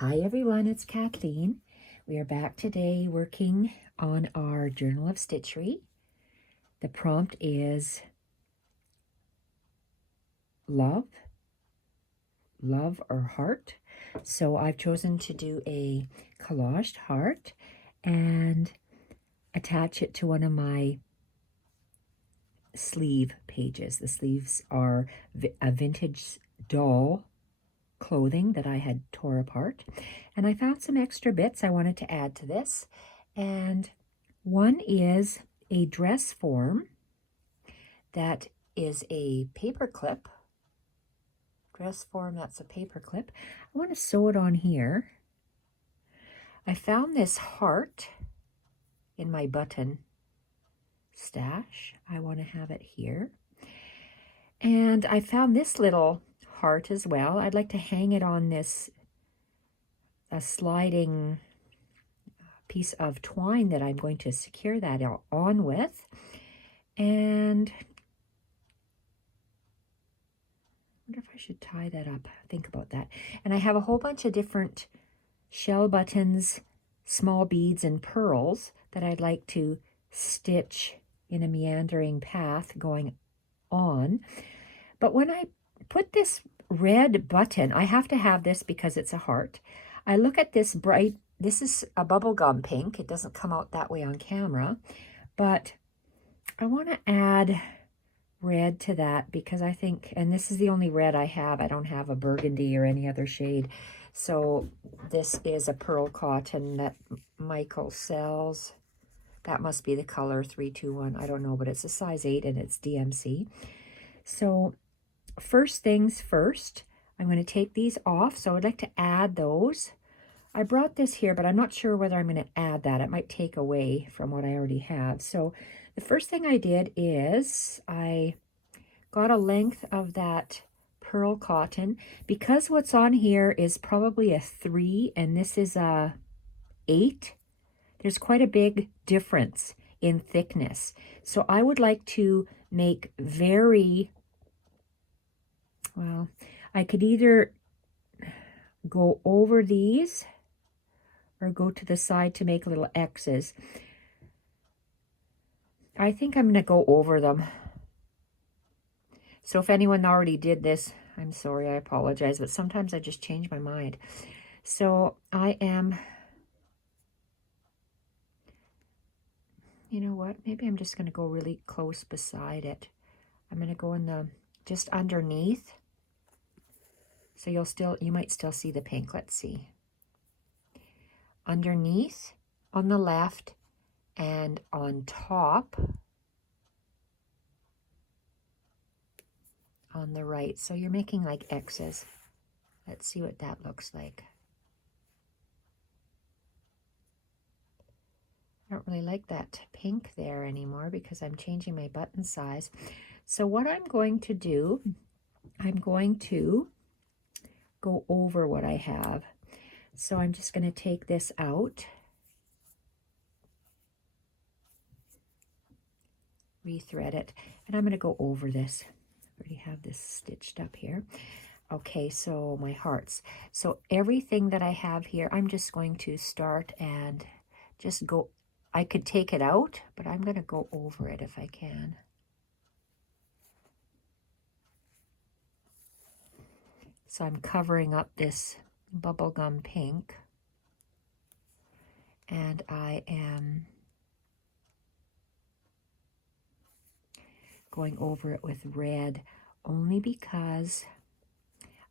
Hi everyone, it's Kathleen. We are back today working on our Journal of Stitchery. The prompt is love or heart. So I've chosen to do a collaged heart and attach it to one of my sleeve pages. The sleeves are a vintage doll clothing that I had tore apart, and I found some extra bits I wanted to add to this. And one is a dress form that is a paper clip. Dress form that's a paper clip. I want to sew it on here. I found this heart in my button stash. I want to have it here. And I found this little heart as well. I'd like to hang it on this a sliding piece of twine that I'm going to secure that on with. And I wonder if I should tie that up. Think about that. And I have a whole bunch of different shell buttons, small beads, and pearls that I'd like to stitch in a meandering path going on. But when I put this red button, I have to have this because it's a heart. I look at this bright, this is a bubblegum pink. It doesn't come out that way on camera, but I want to add red to that because I think, and this is the only red I have. I don't have a burgundy or any other shade. So this is a Perle Cotton that Michael sells. That must be the color 321. I don't know, but it's a size 8 and it's DMC. So first things first, I'm going to take these off. So I'd like to add those. I brought this here, but I'm not sure whether I'm going to add that. It might take away from what I already have. So the first thing I did is I got a length of that Perle Cotton. Because what's on here is probably a 3 and this is a 8, there's quite a big difference in thickness. So I would like to make well, I could either go over these or go to the side to make little X's. I think I'm going to go over them. So if anyone already did this, I'm sorry, I apologize, but sometimes I just change my mind. So I am, you know what, maybe I'm just going to go really close beside it. I'm going to go in the, just underneath. So you might still see the pink. Let's see. Underneath on the left and on top on the right. So you're making like X's. Let's see what that looks like. I don't really like that pink there anymore because I'm changing my button size. So what I'm going to do, I'm going to go over what I have. So I'm just going to take this out, rethread it, and I'm going to go over this. I already have this stitched up here. Okay, so my hearts. So everything that I have here, I'm just going to start and just go. I could take it out, but I'm going to go over it if I can. So I'm covering up this bubblegum pink, and I am going over it with red only because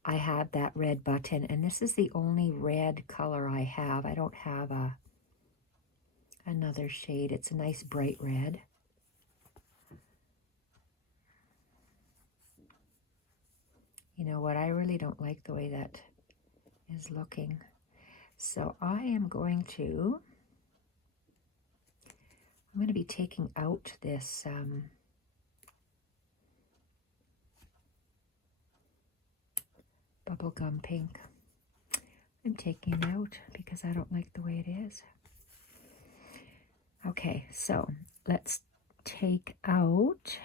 I have that red button, and this is the only red color I have. I don't have another shade. It's a nice bright red. You know what? I really don't like the way that is looking. So I am going to, I'm going to be taking out this bubblegum pink. I'm taking it out because I don't like the way it is. Okay, so let's take out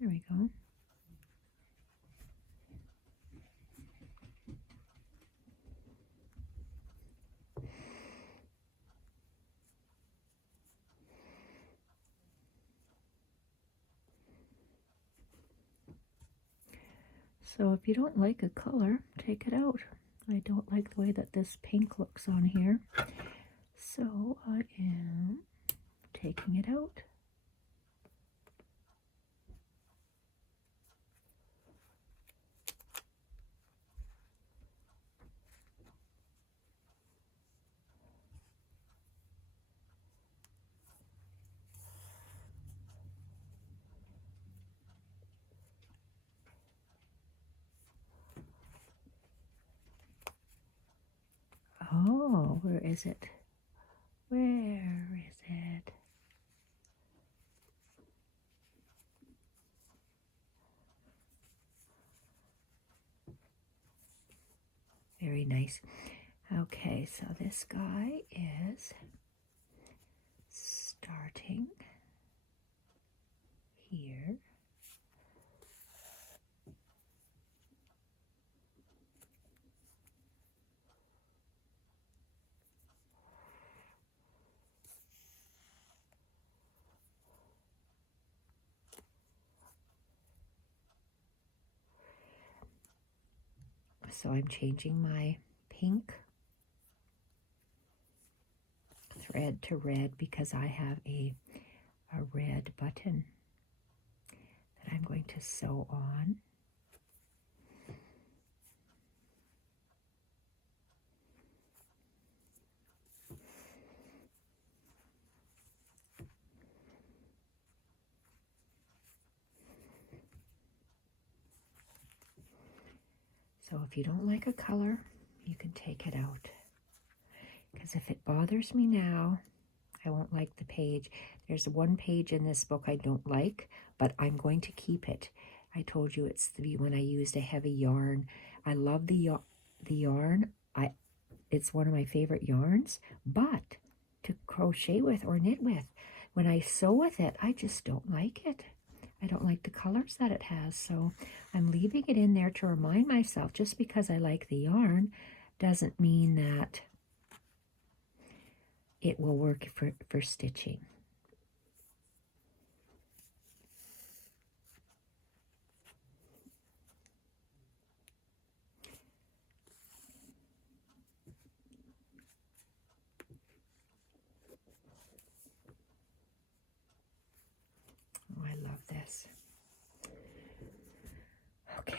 There we go. So if you don't like a color, take it out. I don't like the way that this pink looks on here. So I am taking it out. Oh, where is it? Where is it? Very nice. Okay, so this guy is starting here. So I'm changing my pink thread to red because I have a red button that I'm going to sew on. So if you don't like a color, you can take it out. Because if it bothers me now, I won't like the page. There's one page in this book I don't like, but I'm going to keep it. I told you it's the one I used a heavy yarn. I love the yarn. It's one of my favorite yarns, but to crochet with or knit with, when I sew with it, I just don't like it. I don't like the colors that it has, so I'm leaving it in there to remind myself. Just because I like the yarn doesn't mean that it will work for stitching. Oh, I love this. Okay.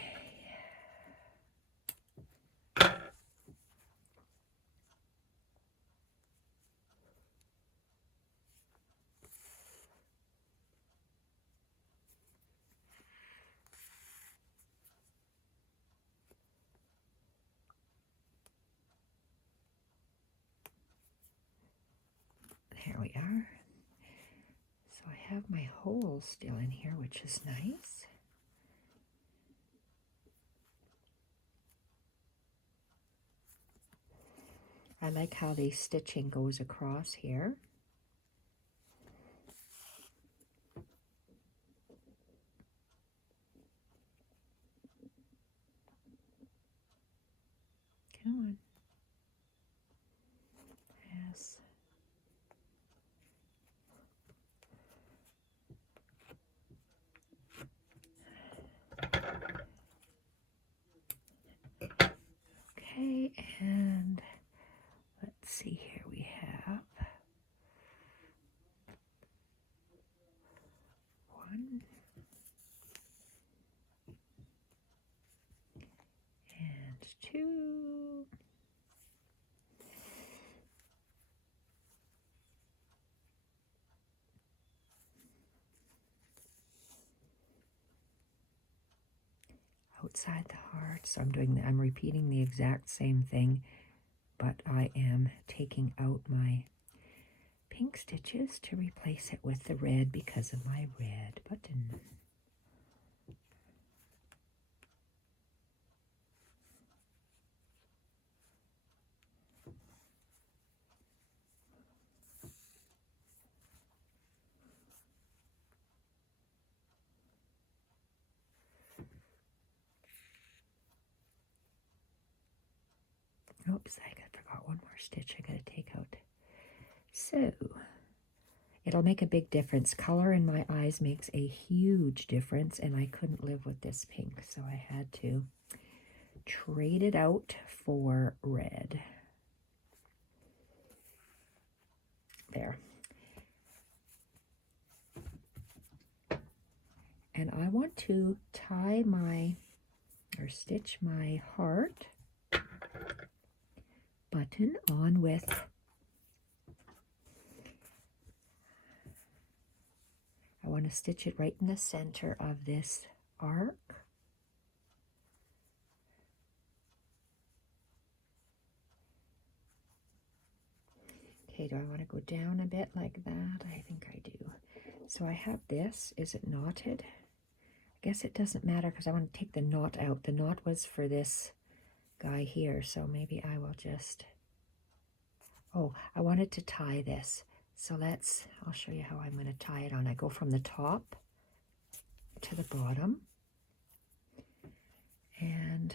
There we are. So I have my holes still in here, which is nice. I like how the stitching goes across here. Come on. Yes. Okay, and let's see here, we have one and two. Outside the heart, so I'm repeating the exact same thing, but I am taking out my pink stitches to replace it with the red because of my red button. Oops, I forgot one more stitch I gotta take out. So, it'll make a big difference. Color in my eyes makes a huge difference, and I couldn't live with this pink, so I had to trade it out for red. There. And I want to tie my, or stitch my heart button on with I want to stitch it right in the center of this arc. Okay, do I want to go down a bit like that? I think I do. So I have this. Is it knotted? I guess it doesn't matter because I want to take the knot out. The knot was for this guy here, so maybe I will just... Oh, I wanted to tie this. So I'll show you how I'm going to tie it on. I go from the top to the bottom. And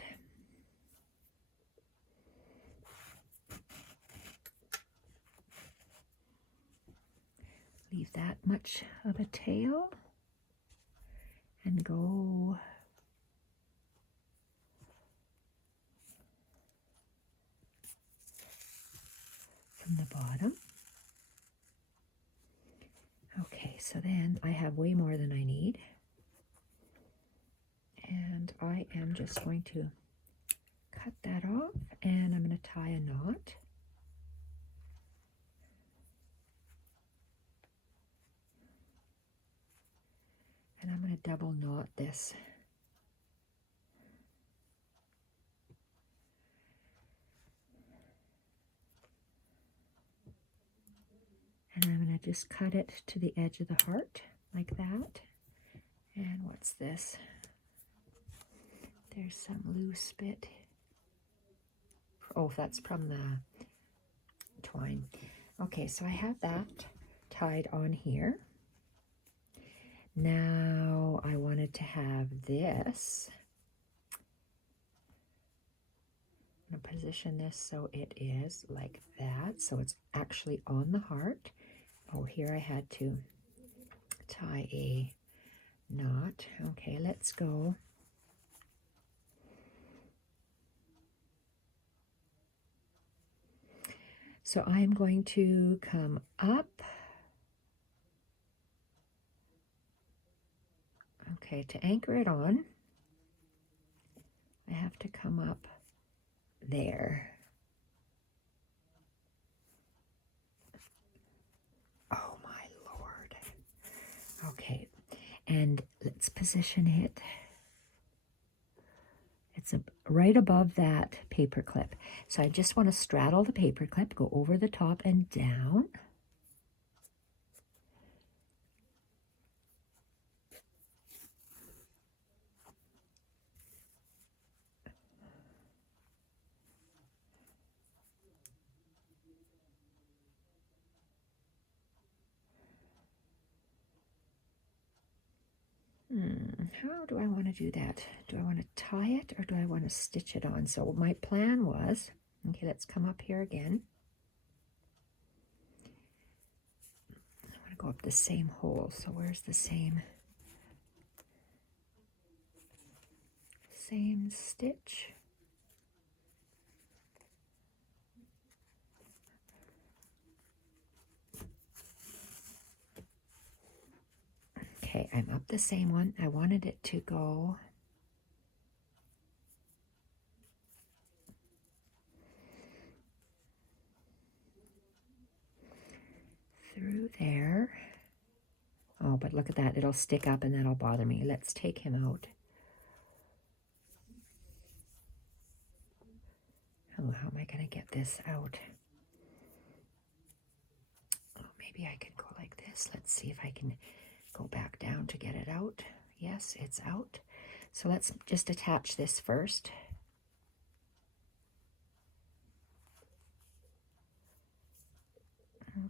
leave that much of a tail and go from the bottom. Okay, so then I have way more than I need. And I am just going to cut that off, and I'm going to tie a knot. And I'm going to double knot this. And I'm going to just cut it to the edge of the heart, like that. And what's this? There's some loose bit. Oh, that's from the twine. Okay, so I have that tied on here. Now I wanted to have this. I'm going to position this so it is like that, so it's actually on the heart. Oh, here I had to tie a knot. Okay, let's go. So I'm going to come up. Okay, to anchor it on, I have to come up there. Oh my Lord. Okay, and let's position it. It's right above that paper clip. So I just want to straddle the paper clip, go over the top and down. How do I want to do that? Do I want to tie it or do I want to stitch it on? So my plan was, okay, let's come up here again. I want to go up the same hole. So where's the same stitch? Okay, I'm up the same one. I wanted it to go through there. Oh, but look at that. It'll stick up and that'll bother me. Let's take him out. Oh, how am I going to get this out? Oh, maybe I could go like this. Let's see if I can go back down to get it out. Yes, it's out. So let's just attach this first.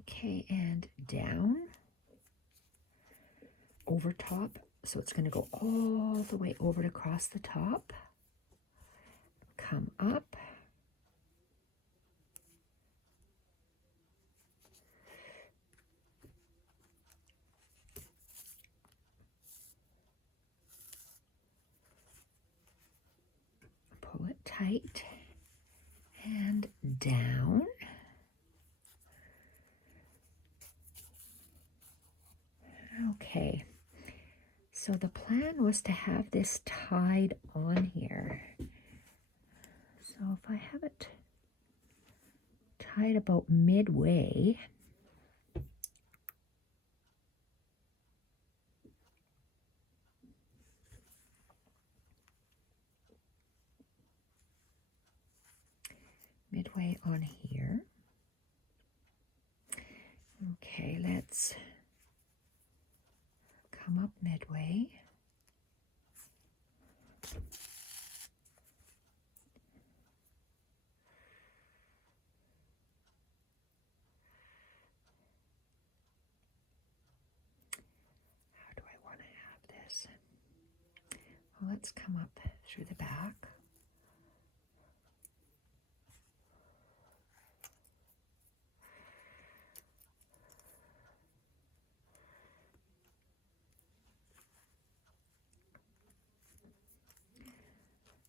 Okay, and down, over top. So it's going to go all the way over across the top. Come up. tight and down. Okay, so the plan was to have this tied on here. So if I have it tied about midway, on here. Okay, let's come up midway. How do I want to have this? Well, let's come up through the back.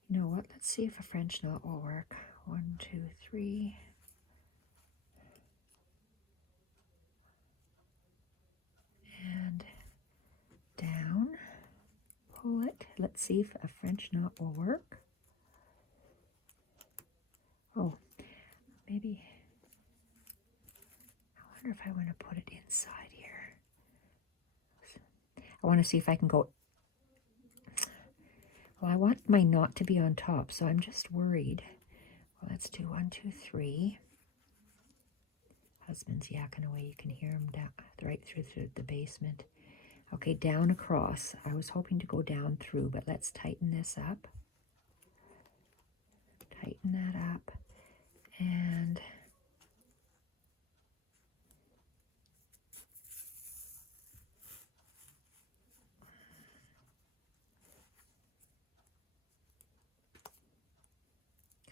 You know what? Let's see if a French knot will work. 1, 2, 3. And down. Pull it. Let's see if a French knot will work. Oh, maybe. I wonder if I want to put it inside here. I want to see if I can go. Well, I want my knot to be on top, so I'm just worried. Well, let's do 1, 2, 3. Husband's yakking away. You can hear him down right through the basement. Okay, down across. I was hoping to go down through, but let's tighten this up. Tighten that up. And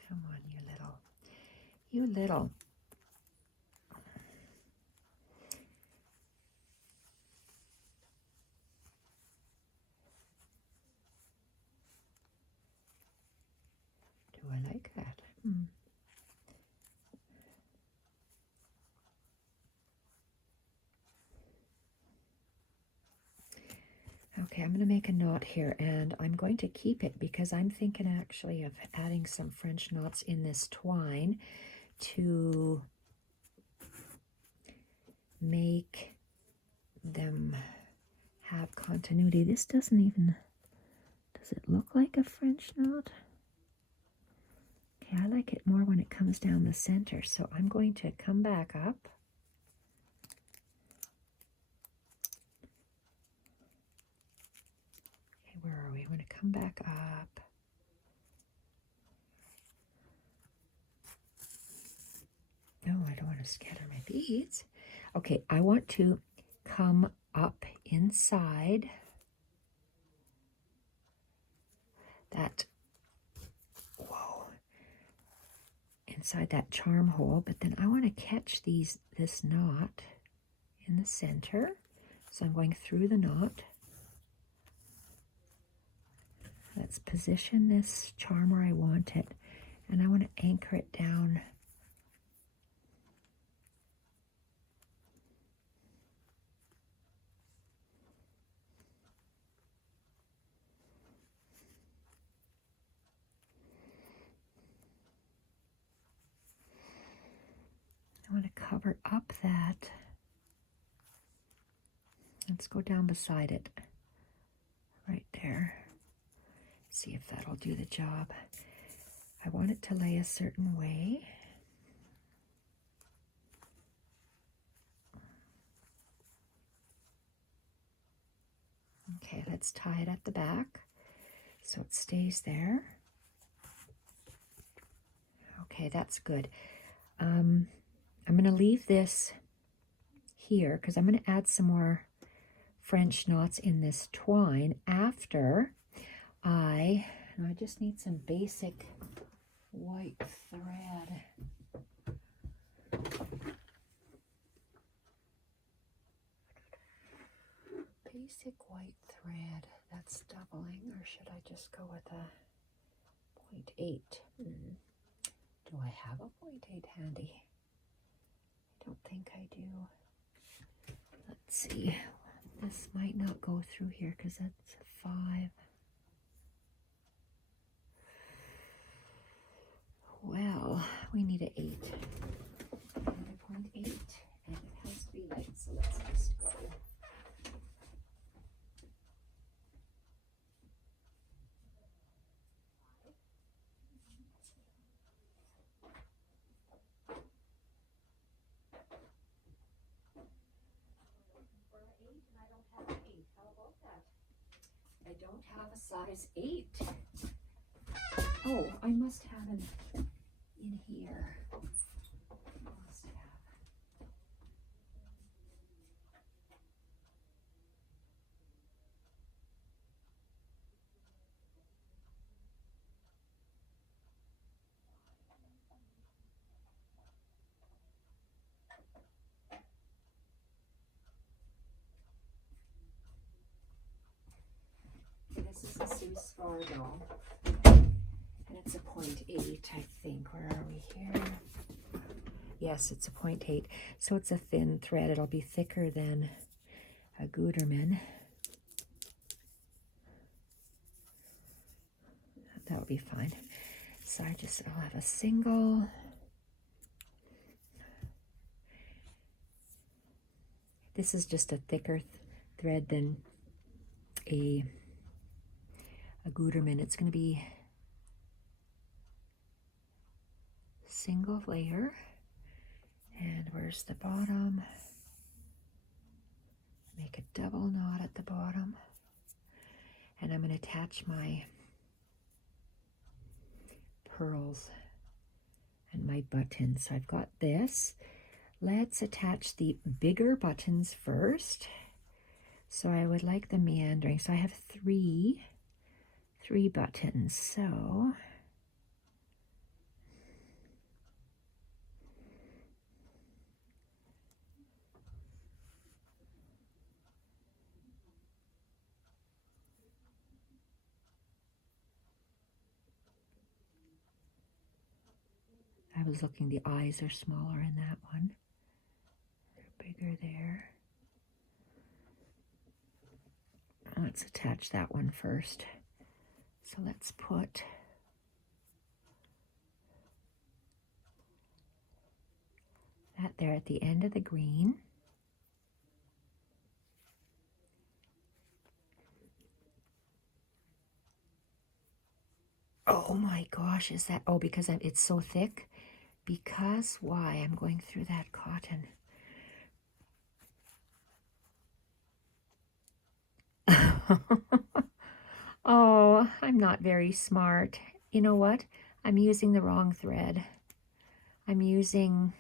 come on, you little. You little. Do I like that? Okay, I'm going to make a knot here, and I'm going to keep it because I'm thinking actually of adding some French knots in this twine to make them have continuity. This doesn't even, does it look like a French knot? Okay, I like it more when it comes down the center, so I'm going to come back up. Okay, where are we? I'm going to come back up. No, I don't want to scatter my beads. Okay, I want to come up inside that, inside that charm hole, but then I want to catch this knot in the center. So I'm going through the knot. Let's position this charm where I want it, and I want to anchor it down. I want to cover up that. Let's go down beside it, right there. See if that'll do the job. I want it to lay a certain way. Okay, let's tie it at the back so it stays there. Okay, that's good. I'm going to leave this here because I'm going to add some more French knots in this twine after I just need some basic white thread. Basic white thread. That's doubling, or should I just go with a 0.8. Do I have a 0.8 handy? I don't think I do. Let's see. This might not go through here because that's a 5. Well, we need an 8. And a 0.8, and it has to be light, so let's just go. I don't have a size 8. Oh, I must have him in here. Must have. This is a Seuss Fargo, and it's a 0.8, I think. Where are we here? Yes, it's a 0.8. So it's a thin thread. It'll be thicker than a Gutermann. That would be fine. So I'll have a single. This is just a thicker thread than a Gutermann. It's going to be single layer. And where's the bottom? Make a double knot at the bottom. And I'm going to attach my pearls and my buttons. So I've got this. Let's attach the bigger buttons first. So I would like the meandering. So I have three buttons. So I was looking, the eyes are smaller in that one. They're bigger there. Let's attach that one first. So let's put that there at the end of the green. Oh my gosh, is that, oh, because it's so thick? Because why? I'm going through that cotton. Oh, I'm not very smart. You know what? I'm using the wrong thread. I'm using,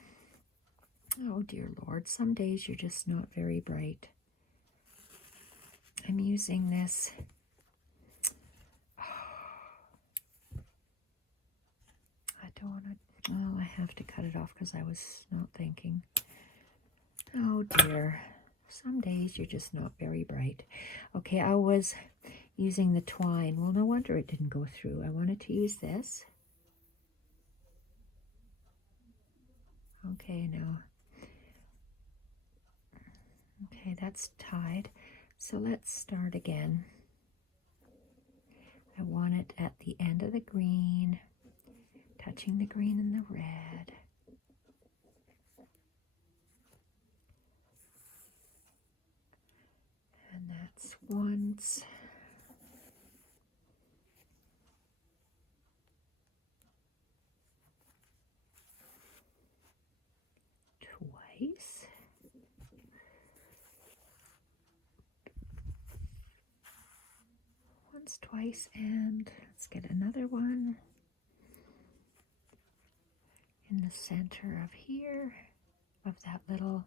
oh dear Lord, some days you're just not very bright. I'm using this. I don't want to, oh, I have to cut it off because I was not thinking. Oh dear. Some days you're just not very bright. Okay, I was using the twine. Well, no wonder it didn't go through. I wanted to use this. Okay, now. Okay, that's tied. So let's start again. I want it at the end of the green, touching the green and the red. And that's once. Twice. Once, twice, and let's get another one in the center of here, of that little,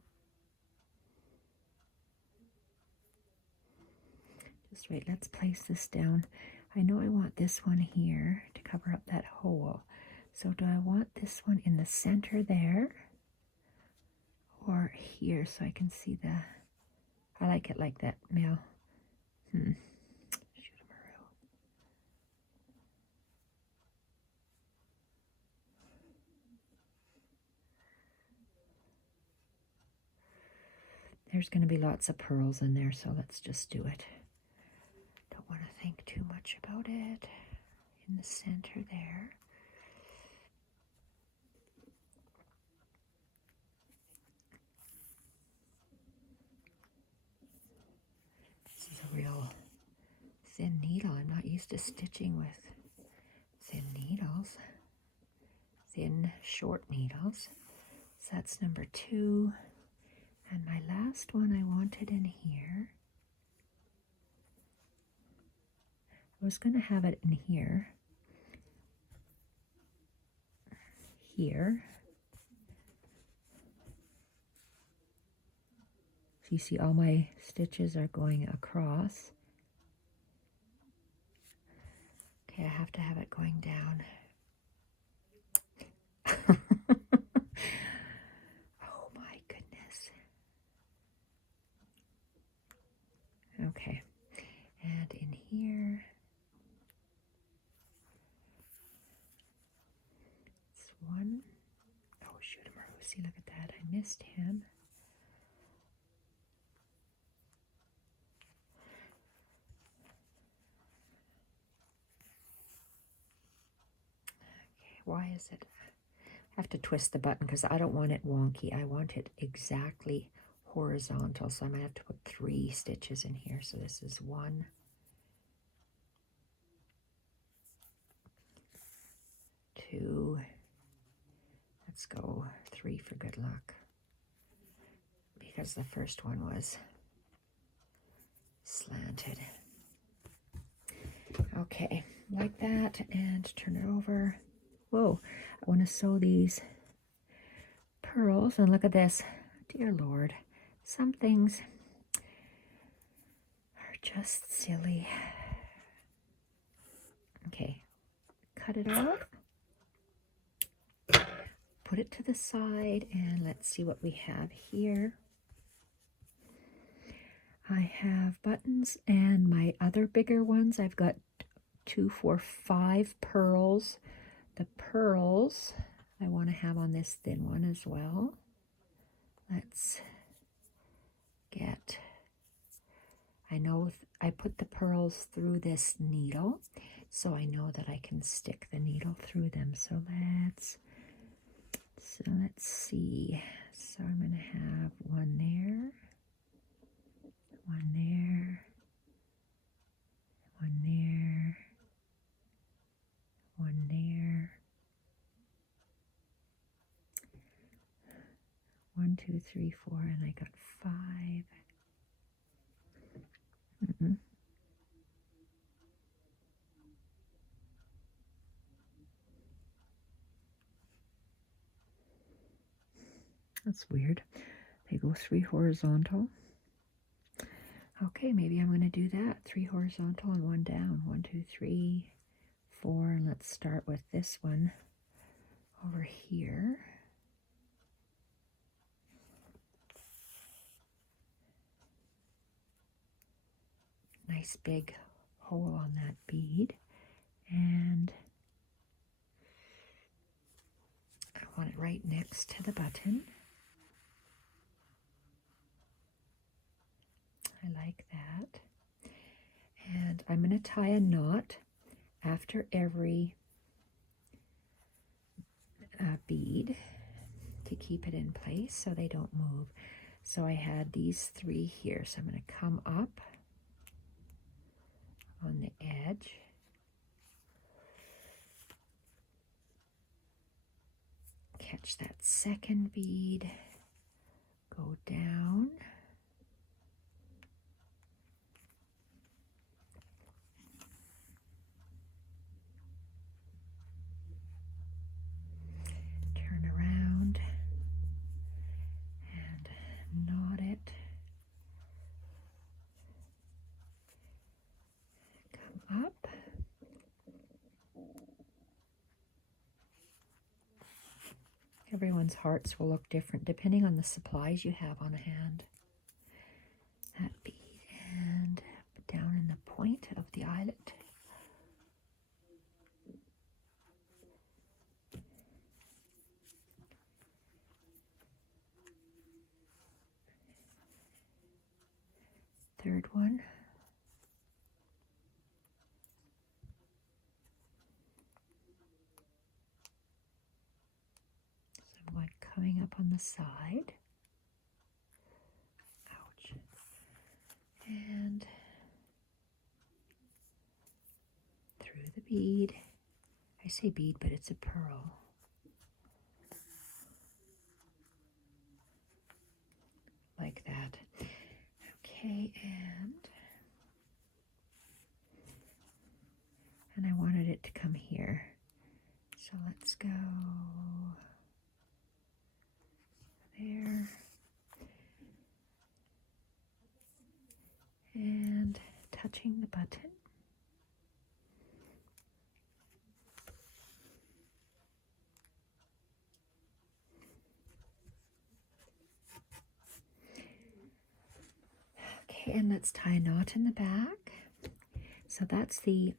just wait, let's place this down. I know I want this one here to cover up that hole. So do I want this one in the center there or here so I can see the, I like it like that, Mel. There's going to be lots of pearls in there, so let's just do it. Don't want to think too much about it. In the center there. This is a real thin needle. I'm not used to stitching with thin needles. Thin, short needles. So that's number 2. And my last one I wanted in here. I was going to have it in here. Here. So you see all my stitches are going across. Okay, I have to have it going down. Oh my goodness. Okay, and in here, it's 1. Oh shoot, Marusi, look at that. I missed him. Okay, why is it? I have to twist the button because I don't want it wonky. I want it exactly horizontal, so I might have to put 3 stitches in here. So this is 1, 2, let's go 3 for good luck, because the first one was slanted. Okay, like that, and turn it over. Whoa, I want to sew these pearls, and look at this. Dear Lord, some things are just silly. Okay, cut it off, put it to the side, and let's see what we have here. I have buttons and my other bigger ones. I've got 2, 4, 5 pearls. The pearls I want to have on this thin one as well. Let's get, I know I put the pearls through this needle, so I know that I can stick the needle through them. So let's see. So I'm going to have 1 there, 1 there, 1 there, 1 there, 1, 2, 3, 4, and I got 5. That's weird. They go 3 horizontal. Okay, maybe I'm going to do that. 3 horizontal and 1 down. 1, 2, 3, 4, and let's start with this one over here. Nice big hole on that bead, and I want it right next to the button. I like that. And I'm going to tie a knot after every bead to keep it in place so they don't move. So I had these 3 here, so I'm going to come up on the edge, catch that second bead, go down, turn around and knot it, come up, everyone's hearts will look different depending on the supplies you have on hand. That bead, and down in the point of the eyelet. third one. Some one coming up on the side. Ouch. And through the bead. I say bead, but it's a pearl. Like that. Okay, and I wanted it to come here. So let's go there. And touching the button. Okay, and let's tie a knot in the back. So that's the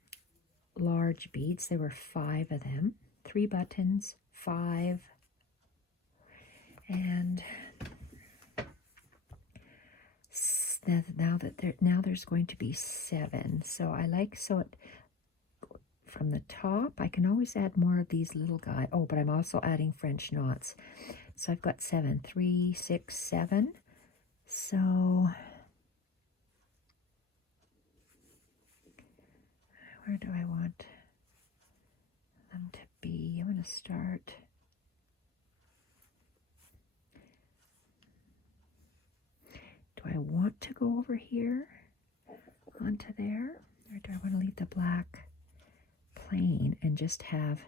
large beads. There were 5 of them. 3 buttons, 5. And now there's going to be 7. So I like sew it from the top. I can always add more of these little guys. Oh, but I'm also adding French knots. So I've got 7, 3, 6, 7. So where do I want them to be? I'm going to start. Do I want to go over here onto there? Or do I want to leave the black plain and just have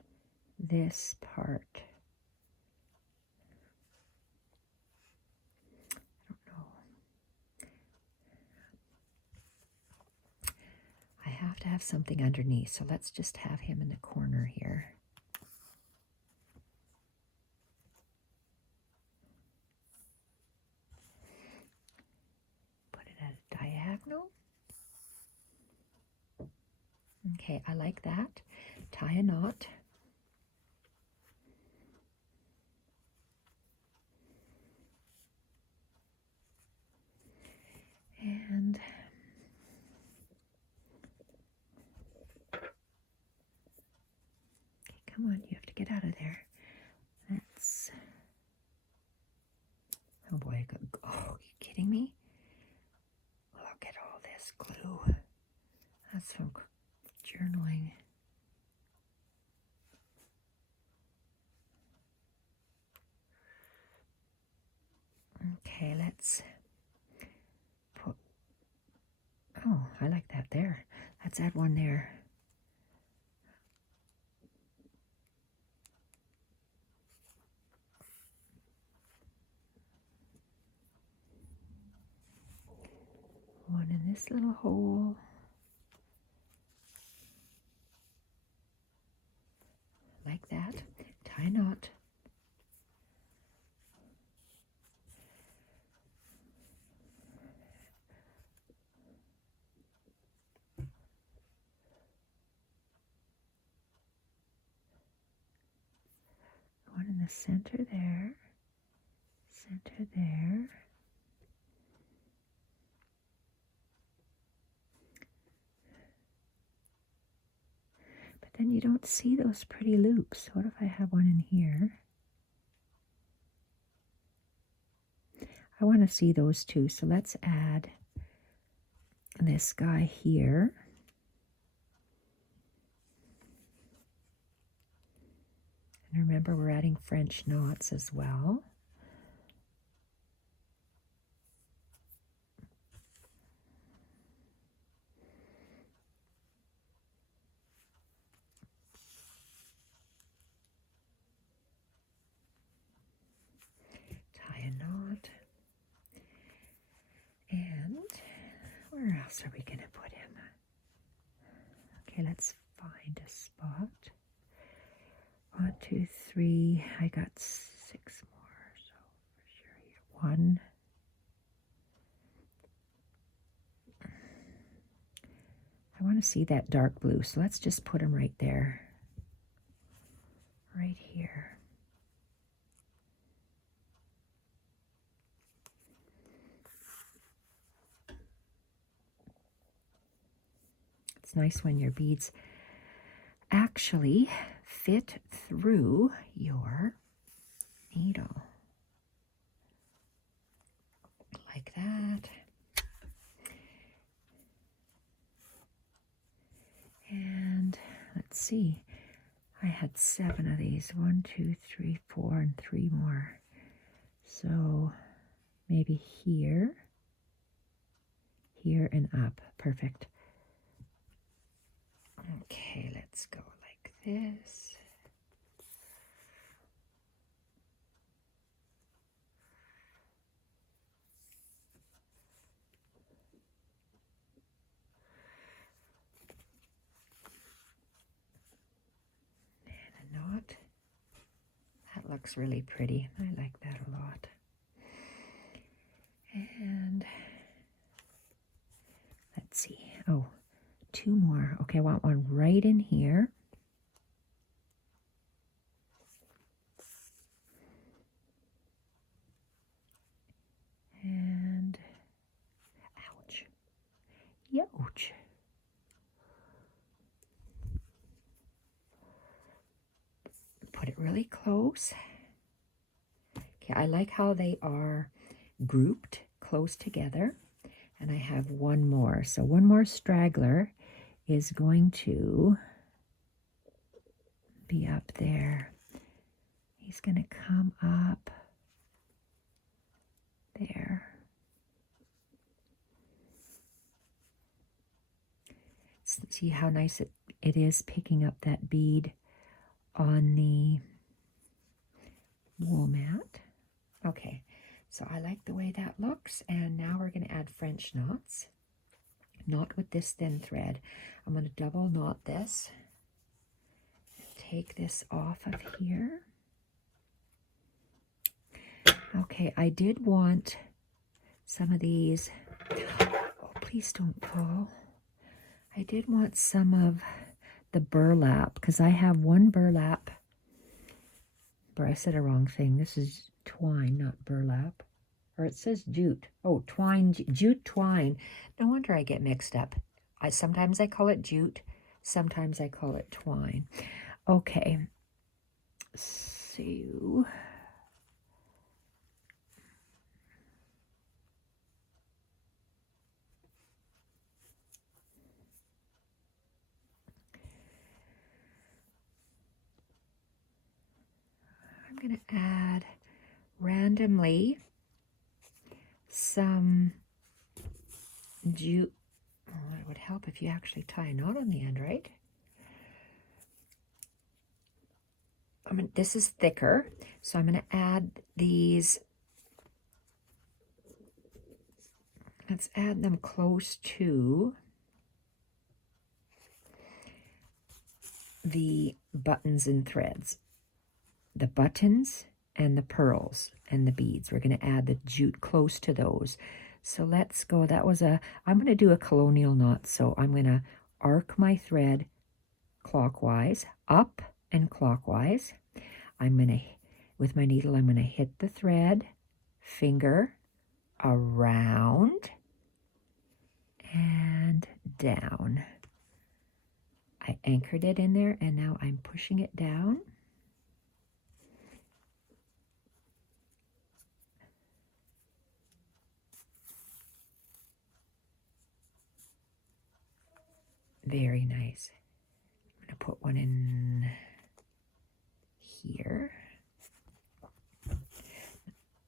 this part? I don't know. I have to have something underneath, so let's just have him in the corner here. Put it at a diagonal. Okay, I like that. Tie a knot. And okay, come on, you have to get out of there. That's, oh boy, oh, are you kidding me? Look at all this glue. That's from journaling. Okay, let's put, oh, I like that there. Let's add one there. One in this little hole. Like that. Tie a knot. One in the center there. Center there. But then you don't see those pretty loops. What if I have one in here? I want to see those too, so let's add this guy here. And remember, we're adding French knots as well. Tie a knot. And where else are we going to put him? Okay, let's find a spot. 1, 2, 3. I got 6 more, so for sure here. 1. I want to see that dark blue, so let's just put him right there. Right here. It's nice when your beads actually fit through your needle. Like that. And let's see, I had 7 of these. 1, 2, 3, 4, and 3 more. So maybe here, here, and up. Perfect. Okay, let's go like this. And a knot. That looks really pretty. I like that a lot. And let's see. Oh, 2 more. Okay, I want one right in here. And ouch. Youch. Put it really close. Okay, I like how they are grouped close together. And I have 1 more. So 1 more straggler is going to be up there. He's going to come up there. See how nice it is picking up that bead on the wool mat. Okay, so I like the way that looks, and now we're going to add French knots. Not with this thin thread. I'm going to double knot this. Take this off of here. Okay, I did want some of these. Oh, please don't fall. I did want some of the burlap, because I have 1 burlap. I said a wrong thing. This is twine, not burlap. Or it says jute. Oh, twine, jute twine. No wonder I get mixed up. Sometimes I call it jute. Sometimes I call it twine. Okay. So I'm going to add randomly some jute. Oh, it would help if you actually tie a knot on the end, right? This is thicker, so I'm going to add these. Let's add them close to the buttons and threads. The buttons and the pearls and the beads. We're going to add the jute close to those. So let's go. I'm going to do a colonial knot. So I'm going to arc my thread clockwise, up and clockwise. With my needle, I'm going to hit the thread, finger, around, and down. I anchored it in there, and now I'm pushing it down. Very nice. I'm going to put one in here.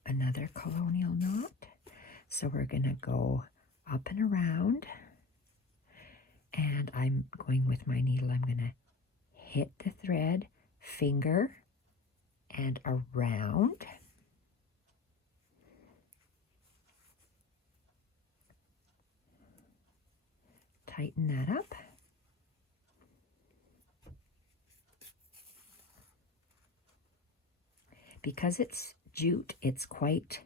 Another colonial knot. So we're going to go up and around. And I'm going with my needle. I'm going to hit the thread, finger, and around. Tighten that up. Because it's jute, it's quite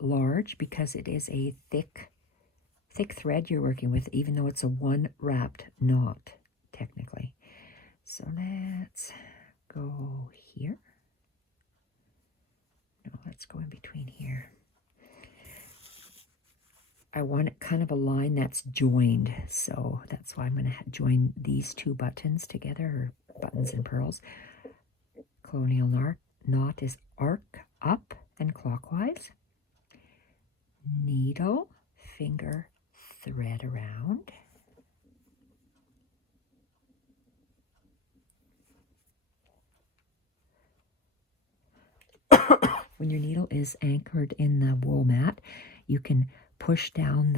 large because it is a thick thread you're working with, even though it's a 1 wrapped knot, technically. So let's go here. No, let's go in between here. I want it kind of a line that's joined. So that's why I'm going to join these two buttons together, or buttons and pearls. Colonial knot is arc up and clockwise. Needle, finger, thread around. When your needle is anchored in the wool mat, you can push down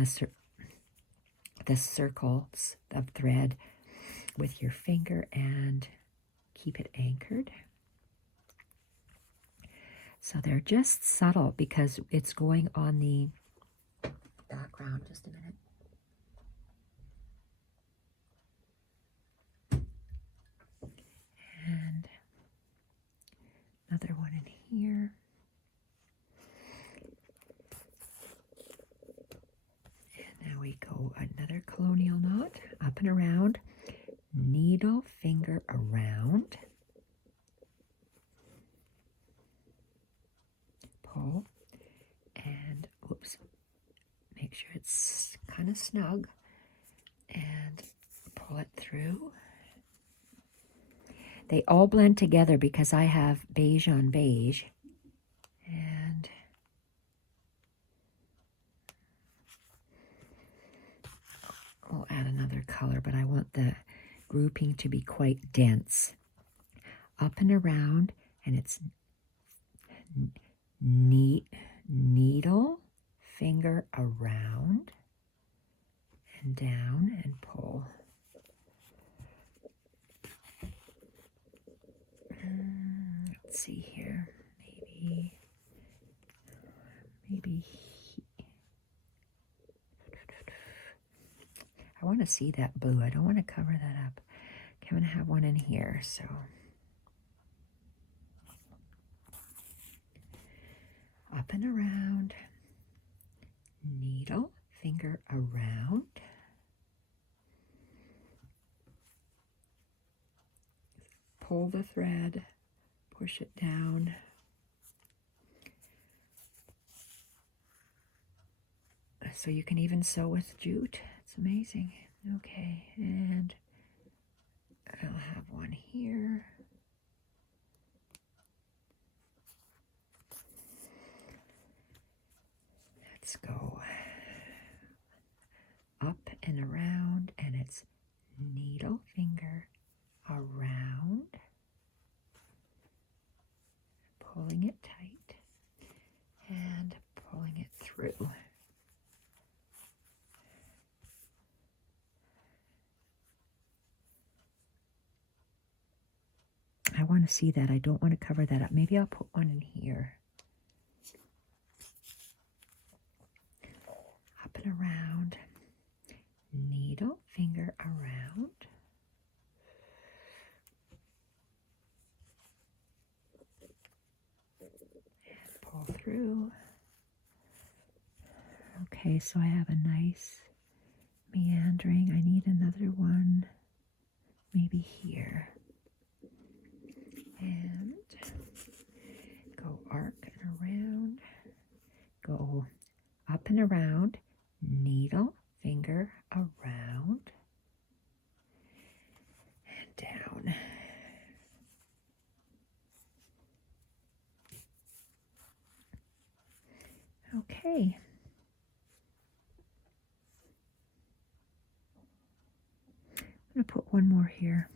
the circles of thread with your finger and keep it anchored. So they're just subtle because it's going on the background. Just a minute. And another one in here. And now we go another colonial knot, up and around, needle, finger around, pull, and oops, make sure it's kind of snug, and pull it through. They all blend together because I have beige on beige, and I'll add another color, but I want the grouping to be quite dense. Up and around, and it's needle, finger around, and down, and pull. Let's see here, maybe I want to see that blue. I don't want to cover that up. Okay, I'm going to have one in here, so up and around, needle, finger around, pull the thread, push it down, so you can even sew with jute. It's amazing. Okay, and I'll have one here. Let's go up and around, and it's needle, finger around, pulling it tight and pulling it through. I want to see that. I don't want to cover that up. Maybe I'll put one in here. Up and around, needle, finger around, and pull through. Okay, so I have a nice meandering. I need another one, maybe here. And go arc and around, go up and around, needle, finger around, and down. Okay. I'm going to put one more here.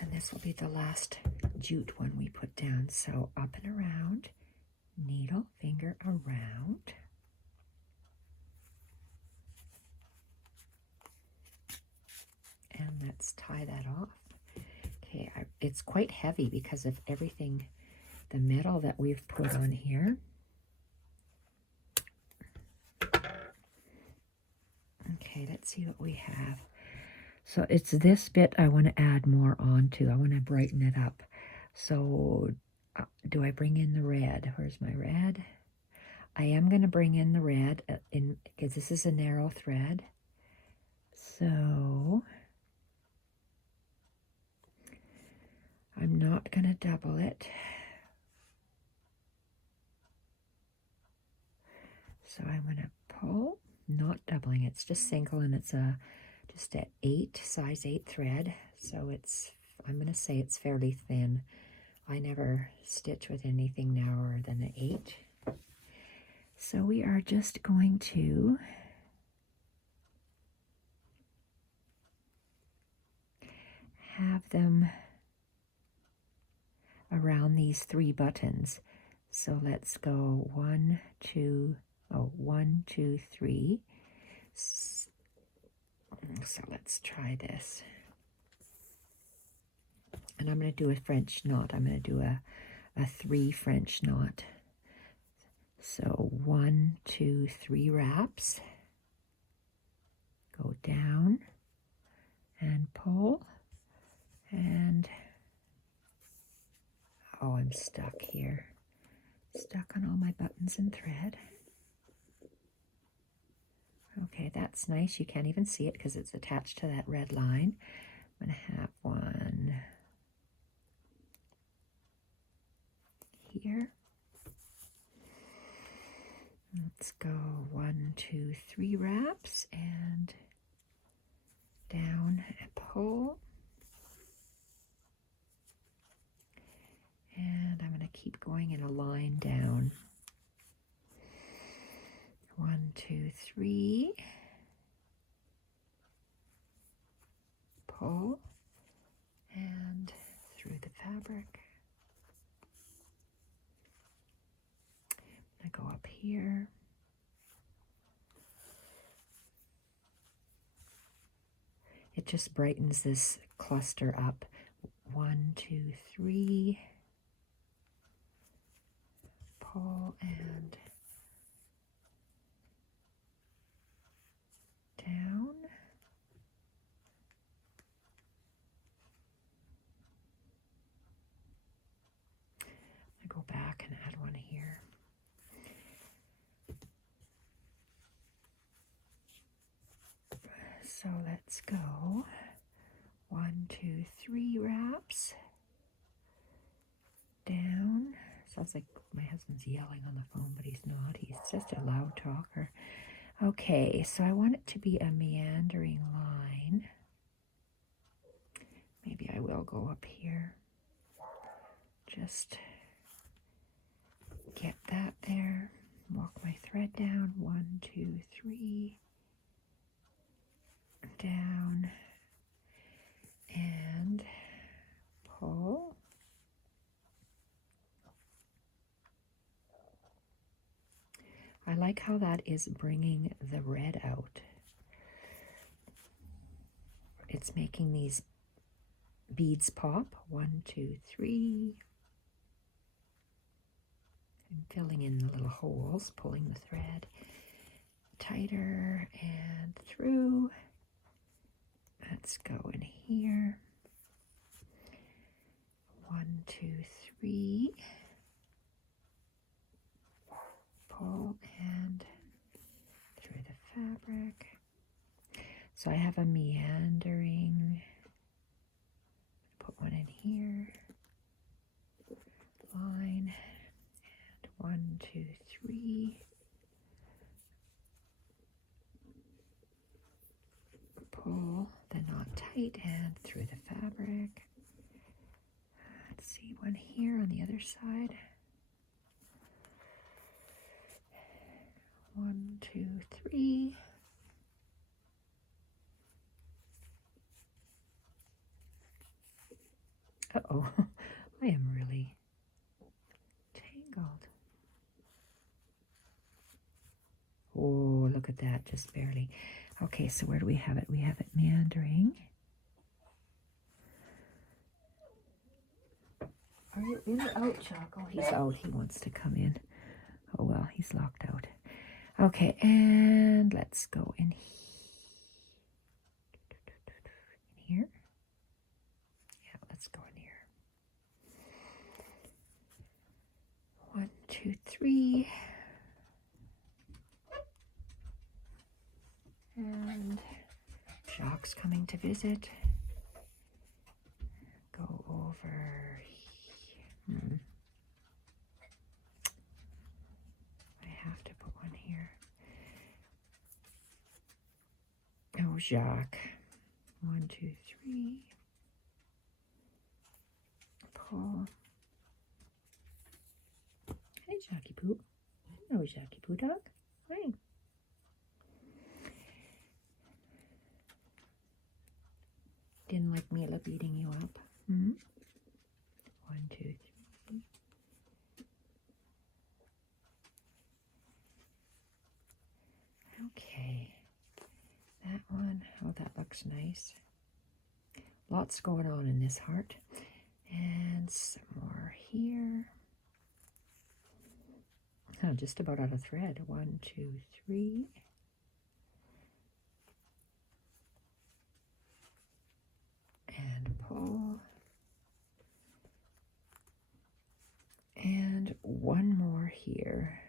And this will be the last jute one we put down. So up and around, needle, finger around. And let's tie that off. Okay, it's quite heavy because of everything, the metal that we've put on here. Okay, let's see what we have. So it's this bit I want to add more on to. I want to brighten it up. So do I bring in the red? Where's my red? I am going to bring in the red in because this is a narrow thread. So I'm not going to double it. So I'm going to pull, not doubling, it's just single, and it's just a size 8 thread. So I'm going to say it's fairly thin. I never stitch with anything narrower than an 8. So we are just going to have them around these 3 buttons. So let's go 1, 2, 3. So let's try this. And I'm going to do a French knot. I'm going to do a 3 French knot. So 1, 2, 3 wraps. Go down and pull. And oh, I'm stuck here. Stuck on all my buttons and thread. Okay, that's nice. You can't even see it because it's attached to that red line. I'm going to have one here. Let's go 1, 2, 3 wraps and down and pull. And I'm going to keep going in a line down. 1, 2, 3. Pull and through the fabric. I'm going to go up here. It just brightens this cluster up. 1, 2, 3. Pull and down. I go back and add one here. So let's go 1, 2, 3 wraps down. Sounds like my husband's yelling on the phone, but he's not. He's just a loud talker. Okay, so I want it to be a meandering line. Maybe I will go up here. Just get that there. Walk my thread down. 1, 2, 3. Down. And pull. I like how that is bringing the red out. It's making these beads pop. 1, 2, 3. I'm filling in the little holes, pulling the thread tighter and through. Let's go in here. 1, 2, 3. Pull and through the fabric. So I have a meandering. Put one in here. Line. And 1, 2, 3. Pull the knot tight and through the fabric. Let's see, one here on the other side. 1, 2, 3. Uh-oh, I am really tangled. Oh, look at that, just barely. Okay, so where do we have it? We have it meandering. Are you in or out, Chuck? Oh, he's out. He wants to come in. Oh, well, he's locked out. Okay, and let's go in here. Yeah, let's go in here. 1, 2, 3. And Jacques coming to visit. Go over here. I have to put one here. Jacques. 1, 2, 3. Pull. Hey, Jackie Poo. Hello, Jackie Poo dog. Hi. Didn't like Mila beating you up. 1, 2, 3. Okay. That one. Oh, that looks nice. Lots going on in this heart. And some more here. Oh, just about out of thread. 1, 2, 3. And pull. And one more here.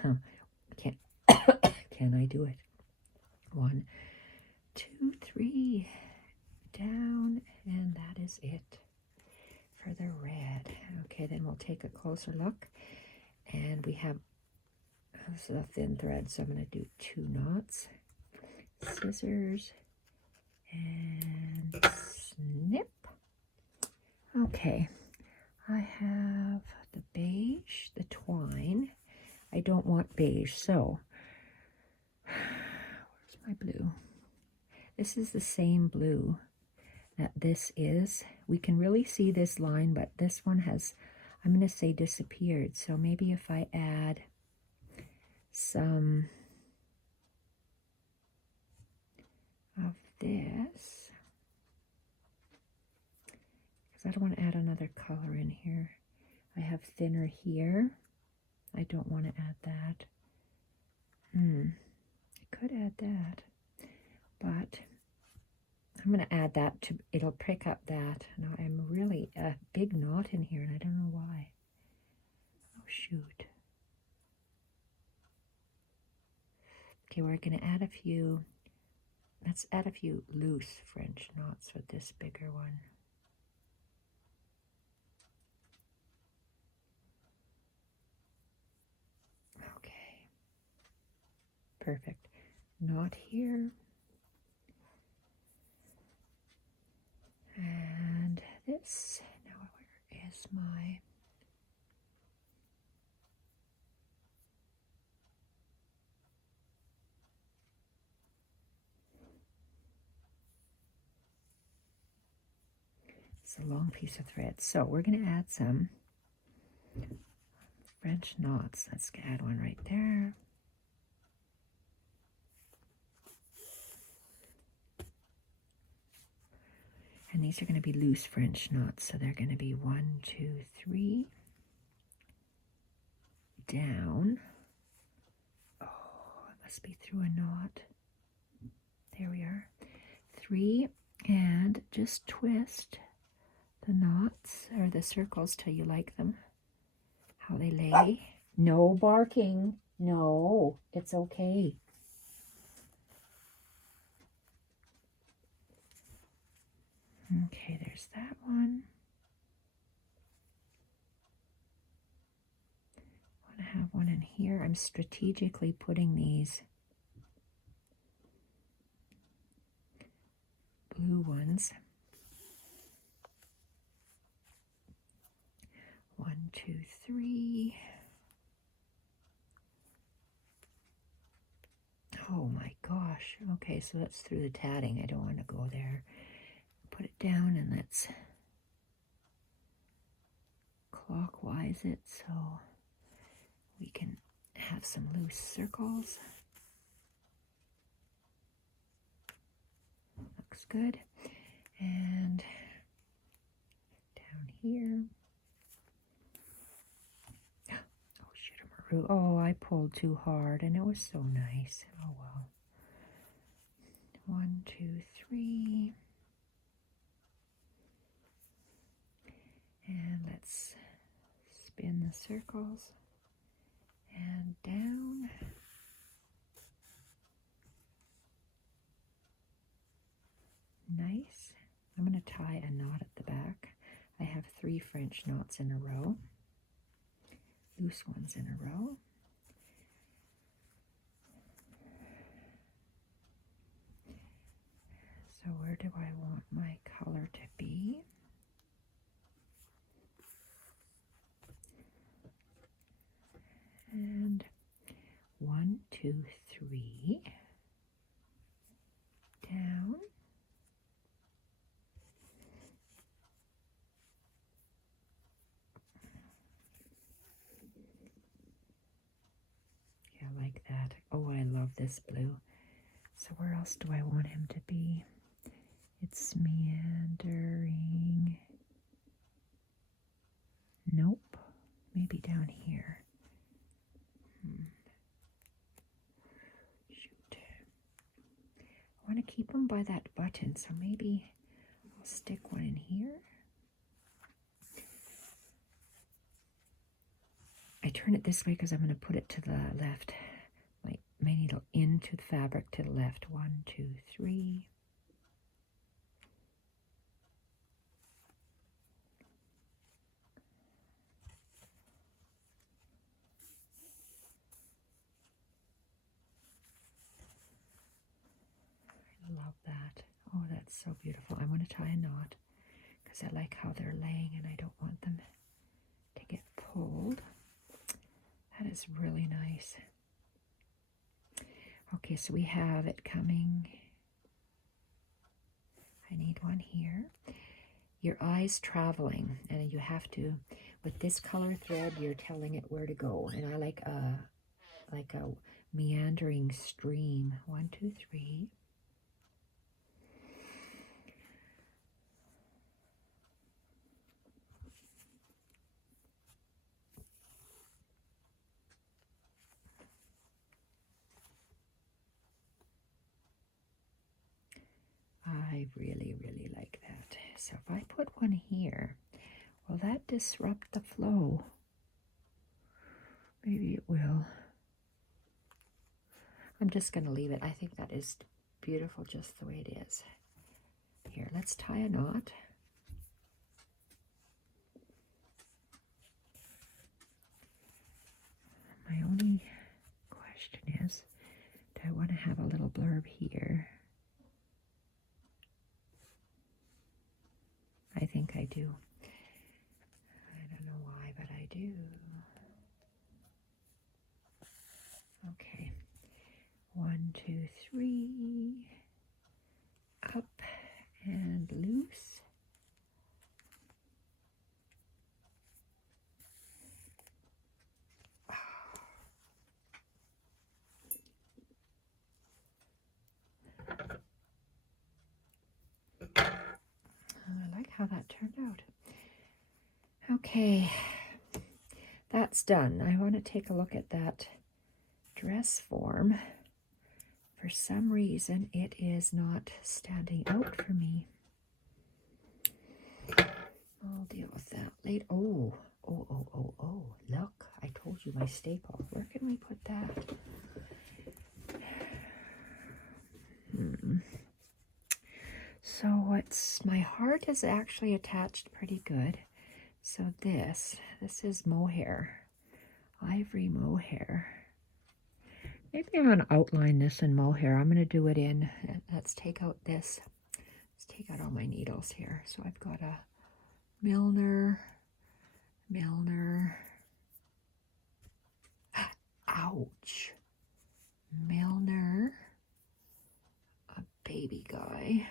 Huh. Can I do it? 1, 2, 3. Down. And that is it for the red. Okay, then we'll take a closer look. And we have this is a thin thread, so I'm going to do 2 knots. Scissors. And snip. Okay, I have the beige, the twine. I don't want beige, so where's my blue? This is the same blue that this is. We can really see this line, but this one has, I'm going to say, disappeared. So maybe if I add some of this, because I don't want to add another color in here. I have thinner here. I don't want to add that. I could add that, but I'm going to add that to, it'll pick up that. Now I'm really a big knot in here and I don't know why. Oh shoot. Okay, we're going to add a few, let's add a few loose French knots with this bigger one. Okay. Perfect. Knot here. And this, now where is my, it's a long piece of thread. So we're going to add some French knots. Let's add one right there. And these are going to be loose French knots, so they're going to be 1, 2, 3, down. Oh, it must be through a knot. There we are. 3, and just twist the knots or the circles till you like them. How they lay. No barking. No, it's okay. Okay, there's that one. I want to have one in here. I'm strategically putting these blue ones. 1, 2, 3. Oh my gosh. Okay, so that's through the tatting. I don't want to go there. Put it down and let's clockwise it so we can have some loose circles. Looks good. And down here. Oh, shit, oh, I pulled too hard and it was so nice. Oh, well. 1, 2, 3. And let's spin the circles and down. Nice. I'm going to tie a knot at the back. I have 3 French knots in a row, loose ones in a row. do I want my color to be? And 1, 2, 3 down. Yeah, like that. Oh, I love this blue. So where else do I want him to be? It's meandering. Nope. Maybe down here. Shoot. I want to keep him by that button, so maybe I'll stick one in here. I turn it this way because I'm going to put it to the left. My needle into the fabric to the left. 1, 2, 3. I love that. Oh, that's so beautiful. I want to tie a knot because I like how they're laying and I don't want them to get pulled. That is really nice. Okay, so we have it coming. I need one here. Your eye's traveling, and you have to, with this color thread, you're telling it where to go. And I like a meandering stream. 1, 2, 3. I really, really like that. So if I put one here, will that disrupt the flow? Maybe it will. I'm just going to leave it. I think that is beautiful just the way it is. Here, let's tie a knot. My only question is, do I want to have a little blurb here? I think I do. I don't know why, but I do. Okay. 1, 2, 3. Up and loose. I like how that turned out. Okay, that's done. I want to take a look at that dress form. For some reason, it is not standing out for me. I'll deal with that later. Oh, look, I told you my staple. Where can we put that? So my heart is actually attached pretty good. So this is mohair, ivory mohair. Maybe I'm going to outline this in mohair. I'm going to do it in, let's take out this. Let's take out all my needles here. So I've got a Milner. Ouch. Milner, a baby guy.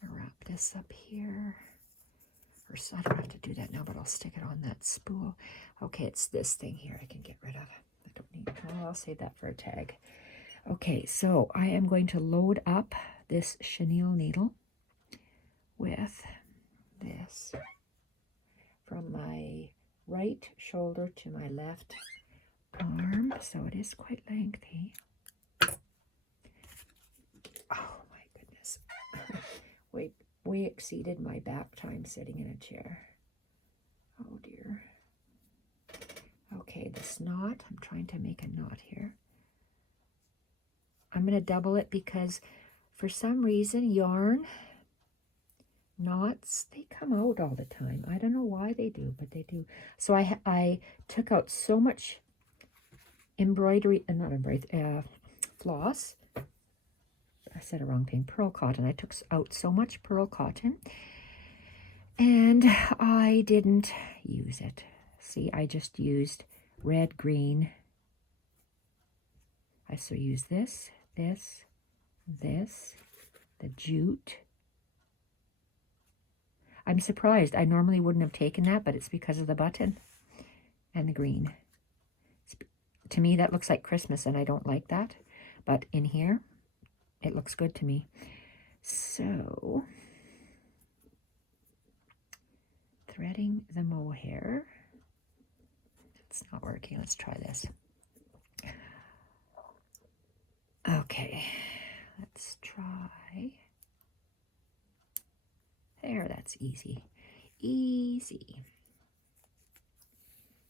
I'm going to wrap this up here. Or so I don't have to do that now, but I'll stick it on that spool. Okay, it's this thing here I can get rid of. I don't need, I'll save that for a tag. Okay, so I am going to load up this chenille needle with this from my right shoulder to my left arm, so it is quite lengthy. Oh my goodness. Way exceeded my back time sitting in a chair. Oh dear. Okay, this knot, I'm trying to make a knot here. I'm going to double it because for some reason yarn knots, they come out all the time. I don't know why they do, but they do. So I took out so much embroidery, floss, I said a wrong thing, Perle Cotton. I took out so much Perle Cotton and I didn't use it. See, I just used red, green. I so use this, the jute. I'm surprised. I normally wouldn't have taken that, but it's because of the button and the green. To me, that looks like Christmas, and I don't like that. But in here, it looks good to me. So, threading the mohair. It's not working. Let's try this. Okay, let's try. There, that's easy. Easy.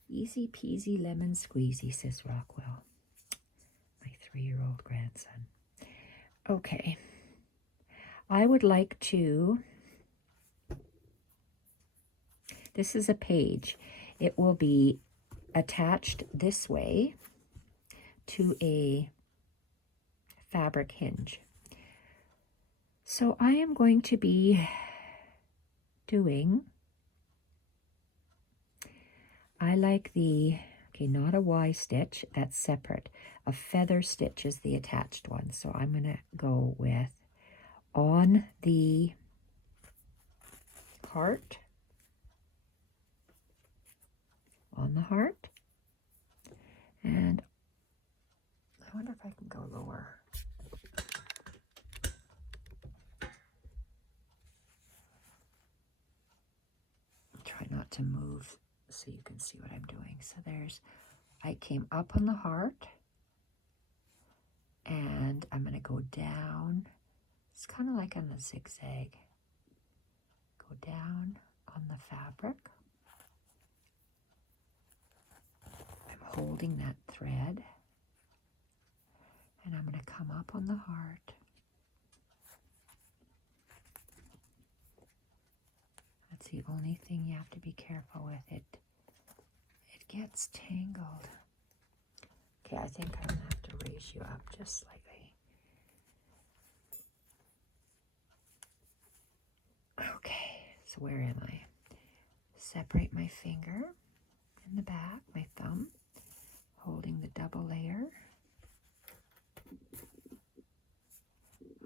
Easy peasy lemon squeezy, says Rockwell, my 3-year-old grandson. Okay, I would like to, this is a page. It will be attached this way to a fabric hinge. So I am going to be doing, I like the, okay, not a Y stitch, that's separate. A feather stitch is the attached one. So I'm going to go with on the heart, and I wonder if I can go lower. Try not to move so you can see what I'm doing. So there's, I came up on the heart, and I'm going to go down. It's kind of like on the zigzag. Go down on the fabric. I'm holding that thread, and I'm going to come up on the heart. That's the only thing you have to be careful with. It gets tangled. Okay, I think I'm going to have to raise you up just slightly. Okay, so where am I? Separate my finger in the back, my thumb, holding the double layer.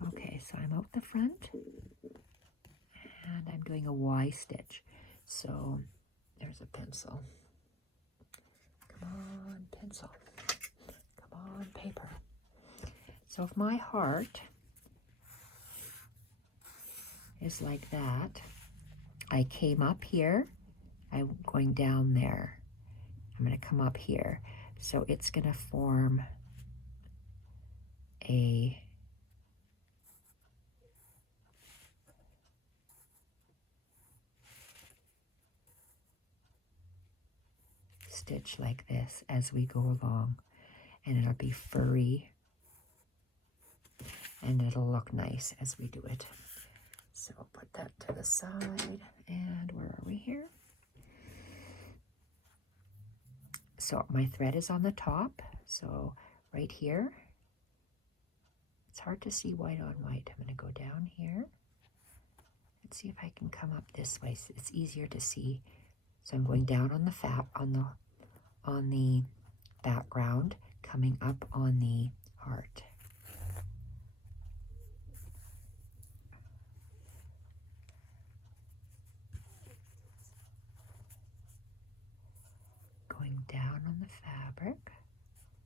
Okay, so I'm out the front, and I'm doing a Y stitch. So there's a pencil. Come on, pencil. Come on, paper. So if my heart is like that, I came up here, I'm going down there. I'm going to come up here. So it's going to form a stitch like this as we go along, and it'll be furry and it'll look nice as we do it. So I'll put that to the side, and where are we here? So my thread is on the top, so right here. It's hard to see white on white. I'm going to go down here. Let's see if I can come up this way so it's easier to see. So I'm going down on the on the background, coming up on the heart. Going down on the fabric,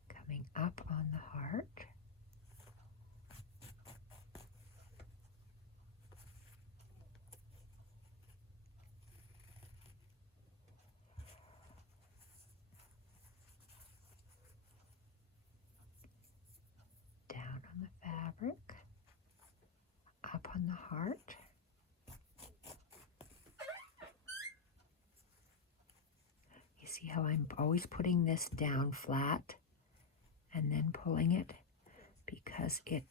coming up on the heart. Down on the fabric, up on the heart. You see how I'm always putting this down flat and then pulling it, because to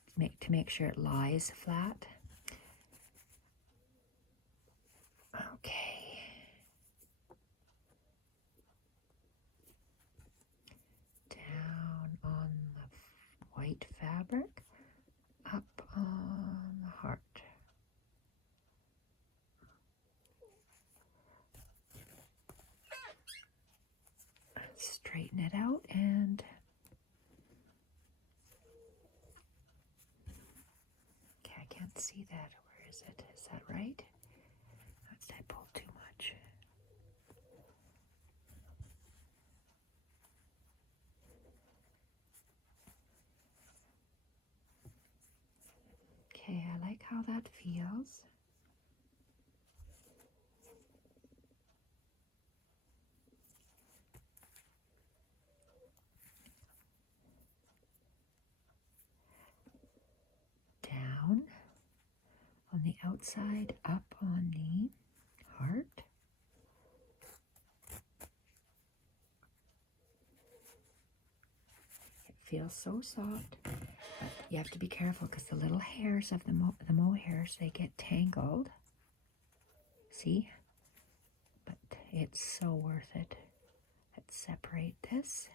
make sure it lies flat. Okay. Down on the white fabric, up on can't see that. Where is it? Is that right? I pulled too much. Okay, I like how that feels. Down on the outside, up on the heart. It feels so soft, but you have to be careful because the little hairs of the mohairs, they get tangled. See? But it's so worth it. Let's separate this.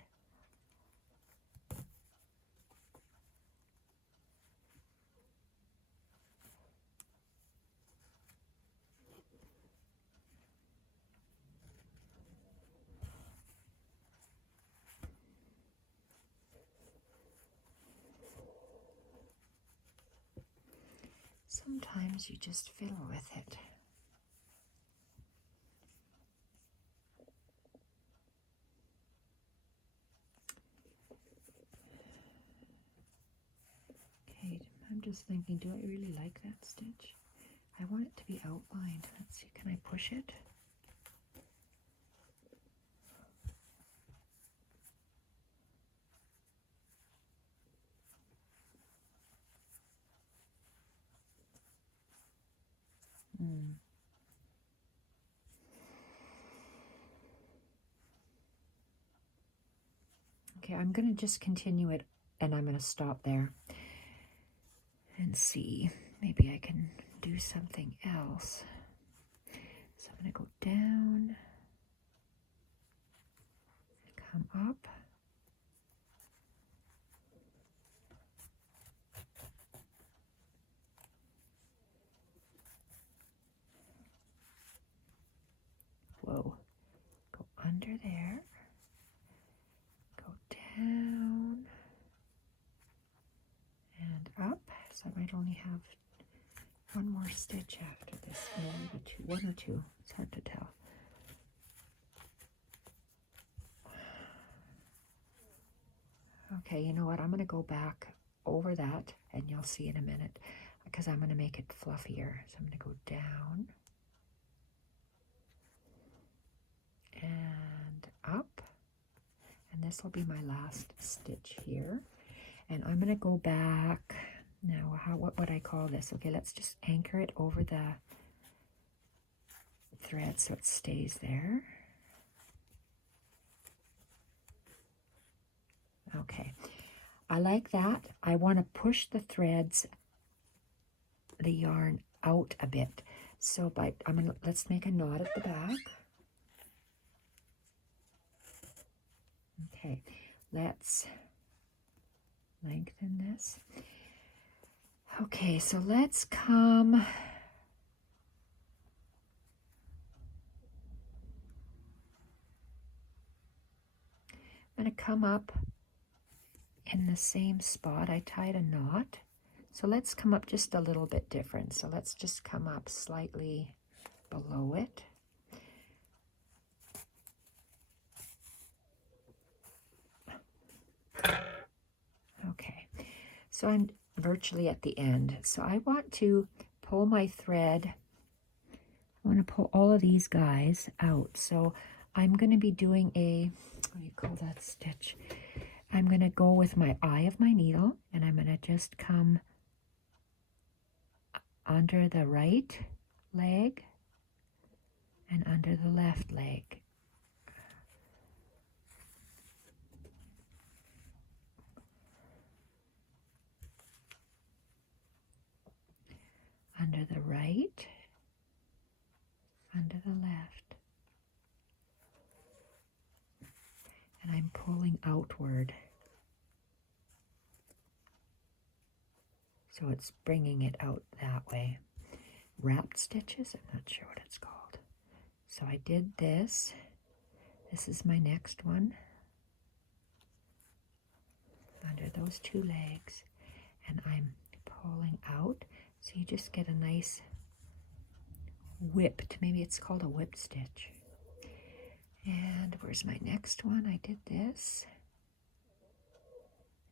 Sometimes you just fiddle with it. Okay, I'm just thinking, do I really like that stitch? I want it to be outlined. Let's see, can I push it? Okay, I'm going to just continue it, and I'm going to stop there and see. Maybe I can do something else. So I'm going to go down, come up. Whoa, go under there, go down and up. So I might only have one more stitch after this, maybe two, one or two. It's hard to tell. Okay, you know what? I'm going to go back over that, and you'll see in a minute, because I'm going to make it fluffier. So I'm going to go down and up, and this will be my last stitch here. And I'm going to go back now. What would I call this? Okay, let's just anchor it over the thread so it stays there. Okay, I like that. I want to push the threads, the yarn out a bit. So let's make a knot at the back. Okay, let's lengthen this. Okay, so let's come. I'm going to come up in the same spot. I tied a knot. So let's come up just a little bit different. So let's just come up slightly below it. Okay, so I'm virtually at the end. So I want to pull my thread. I want to pull all of these guys out. So I'm going to be doing a, what do you call that stitch? I'm going to go with my eye of my needle, and I'm going to just come under the right leg and under the left leg. Under the right, under the left. And I'm pulling outward. So it's bringing it out that way. Wrapped stitches, I'm not sure what it's called. So I did this. This is my next one. Under those two legs. And I'm pulling out. So you just get a nice whipped, maybe it's called a whip stitch. And where's my next one? I did this.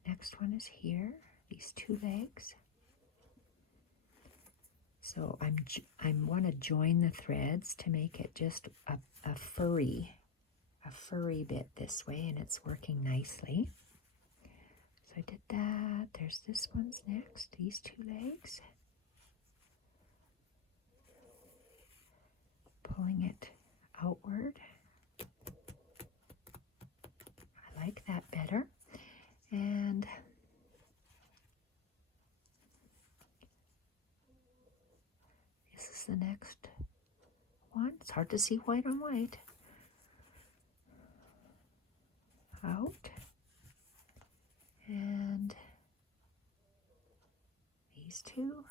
Next one is here, these two legs. So I want to join the threads to make it just a furry bit this way, and it's working nicely. So I did that. There's this one's next, these two legs. Pulling it outward. I like that better. And this is the next one. It's hard to see white on white. Out. And these two.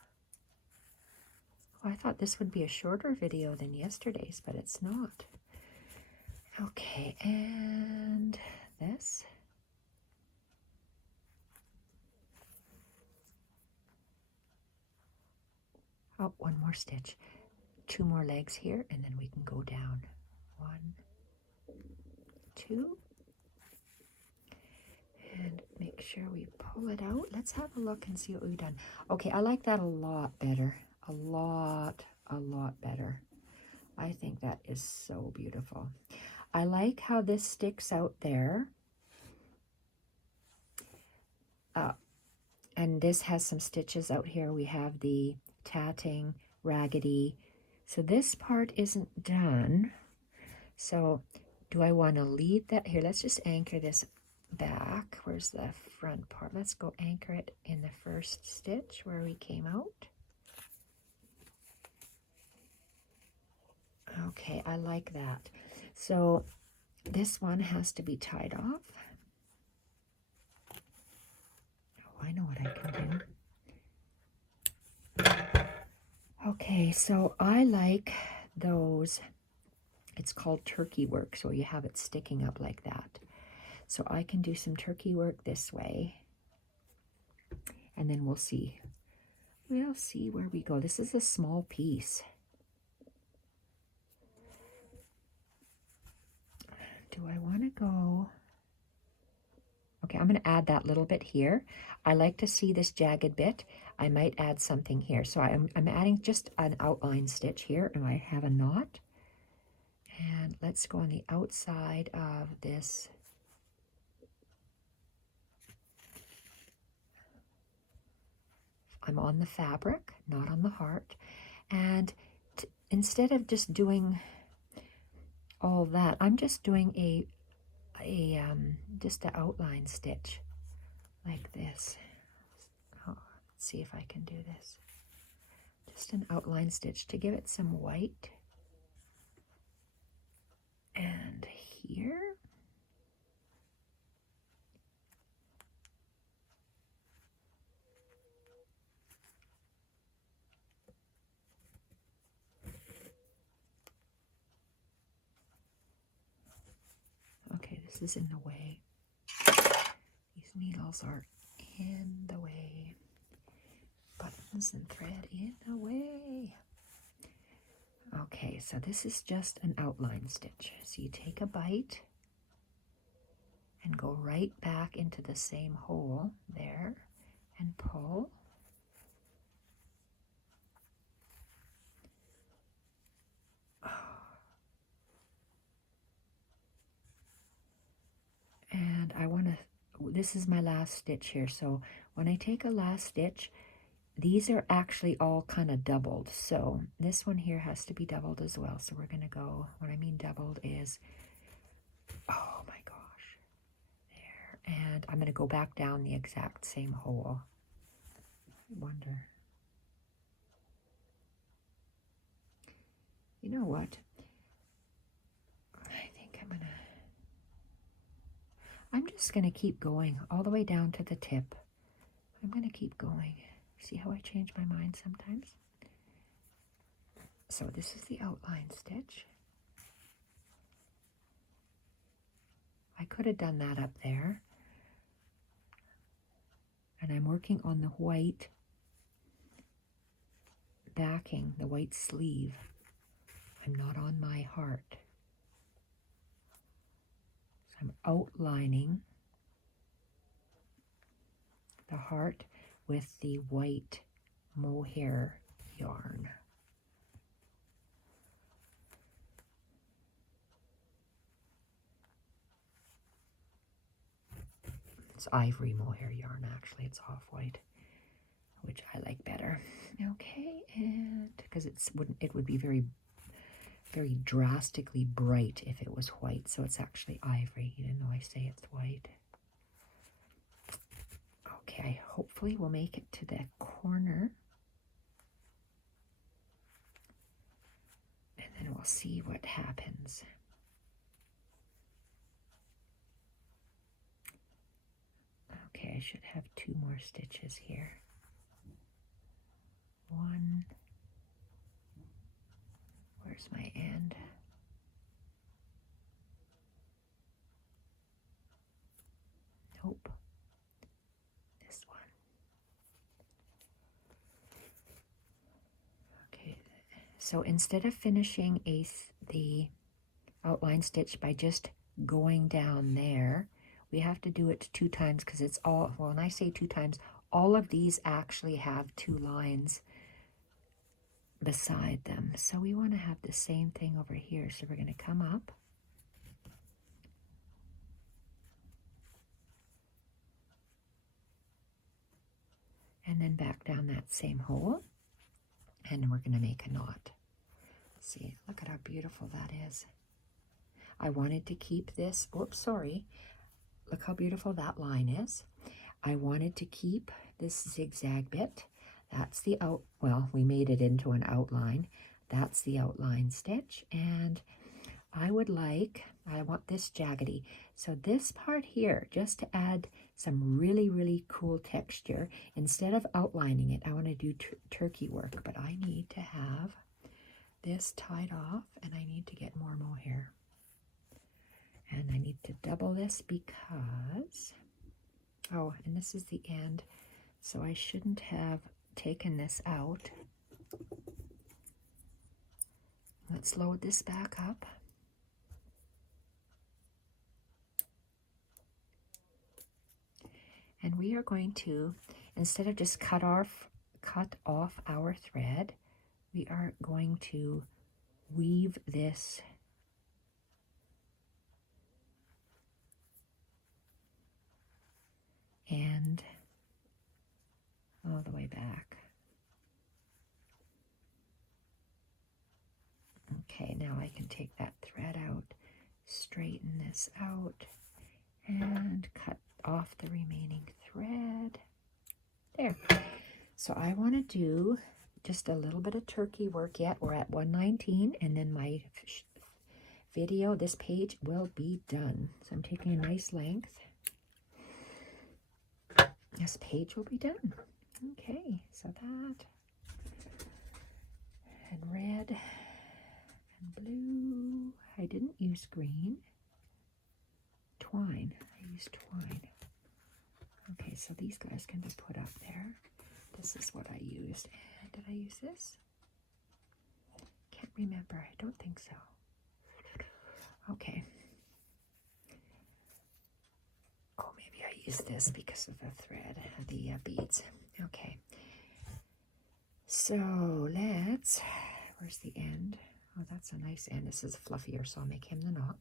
Oh, I thought this would be a shorter video than yesterday's, but it's not. Okay, and this. Oh, one more stitch. Two more legs here, and then we can go down. 1, 2. And make sure we pull it out. Let's have a look and see what we've done. Okay, I like that a lot better. A lot better. I think that is so beautiful. I like how this sticks out there. And this has some stitches out here. We have the tatting, raggedy. So this part isn't done. So do I want to leave that here? Let's just anchor this back. Where's the front part? Let's go anchor it in the first stitch where we came out. Okay, I like that. So this one has to be tied off. Oh, I know what I can do. Okay, so I like those, it's called turkey work, so you have it sticking up like that. So I can do some turkey work this way, and then we'll see. We'll see where we go. This is a small piece. Do I want to go? Okay, I'm going to add that little bit here. I like to see this jagged bit. I might add something here. So I'm adding just an outline stitch here, and I have a knot. And let's go on the outside of this. I'm on the fabric, not on the heart. And instead of just doing all that, I'm just doing just an outline stitch like this. Oh, let's see if I can do this. Just an outline stitch to give it some white. And here. Okay, this is in the way. These needles are in the way. Buttons and thread in the way. Okay, so this is just an outline stitch. So you take a bite and go right back into the same hole there and pull. And I want to, this is my last stitch here. So when I take a last stitch, these are actually all kind of doubled. So this one here has to be doubled as well. So we're going to go, what I mean doubled is, oh my gosh, there. And I'm going to go back down the exact same hole. I wonder. You know what? I think I'm just going to keep going all the way down to the tip. I'm going to keep going. See how I change my mind sometimes? So this is the outline stitch. I could have done that up there. And I'm working on the white backing, the white sleeve. I'm not on my heart. So I'm outlining the heart with the white mohair yarn. It's ivory mohair yarn, actually. It's off-white, which I like better. Okay, and because it would be very, very drastically bright if it was white, so it's actually ivory, even though I say it's white. Okay, hopefully we'll make it to the corner. And then we'll see what happens. Okay, I should have 2 more stitches here. 1. Where's my end? Nope. This one. Okay, so instead of finishing the outline stitch by just going down there, we have to do it 2 times because it's all, well, when I say 2 times, all of these actually have 2 lines beside them. So we want to have the same thing over here. So we're going to come up. And then back down that same hole. And we're going to make a knot. See, look at how beautiful that is. I wanted to keep this, oops, sorry. Look how beautiful that line is. I wanted to keep this zigzag bit. That's the well, we made it into an outline. That's the outline stitch. And I want this jaggedy. So this part here, just to add some really, really cool texture, instead of outlining it, I want to do turkey work, but I need to have this tied off, and I need to get more mohair. And I need to double this because, oh, and this is the end, so I shouldn't have taken this out. Let's load this back up. And we are going to, instead of just cut off our thread, we are going to weave this end all the way back. Okay, now I can take that thread out, straighten this out, and cut off the remaining thread. There. So I want to do just a little bit of turkey work yet. We're at 119, and then my video, this page, will be done. So I'm taking a nice length. This page will be done. Okay, so that, and red, and blue. I didn't use green. Twine. I used twine. Okay, so these guys can be put up there. This is what I used. And did I use this? Can't remember. I don't think so. Okay. Oh, maybe I used this because of the thread, the beads. Okay. So let's, where's the end? Oh, that's a nice end. This is fluffier, so I'll make him the knot.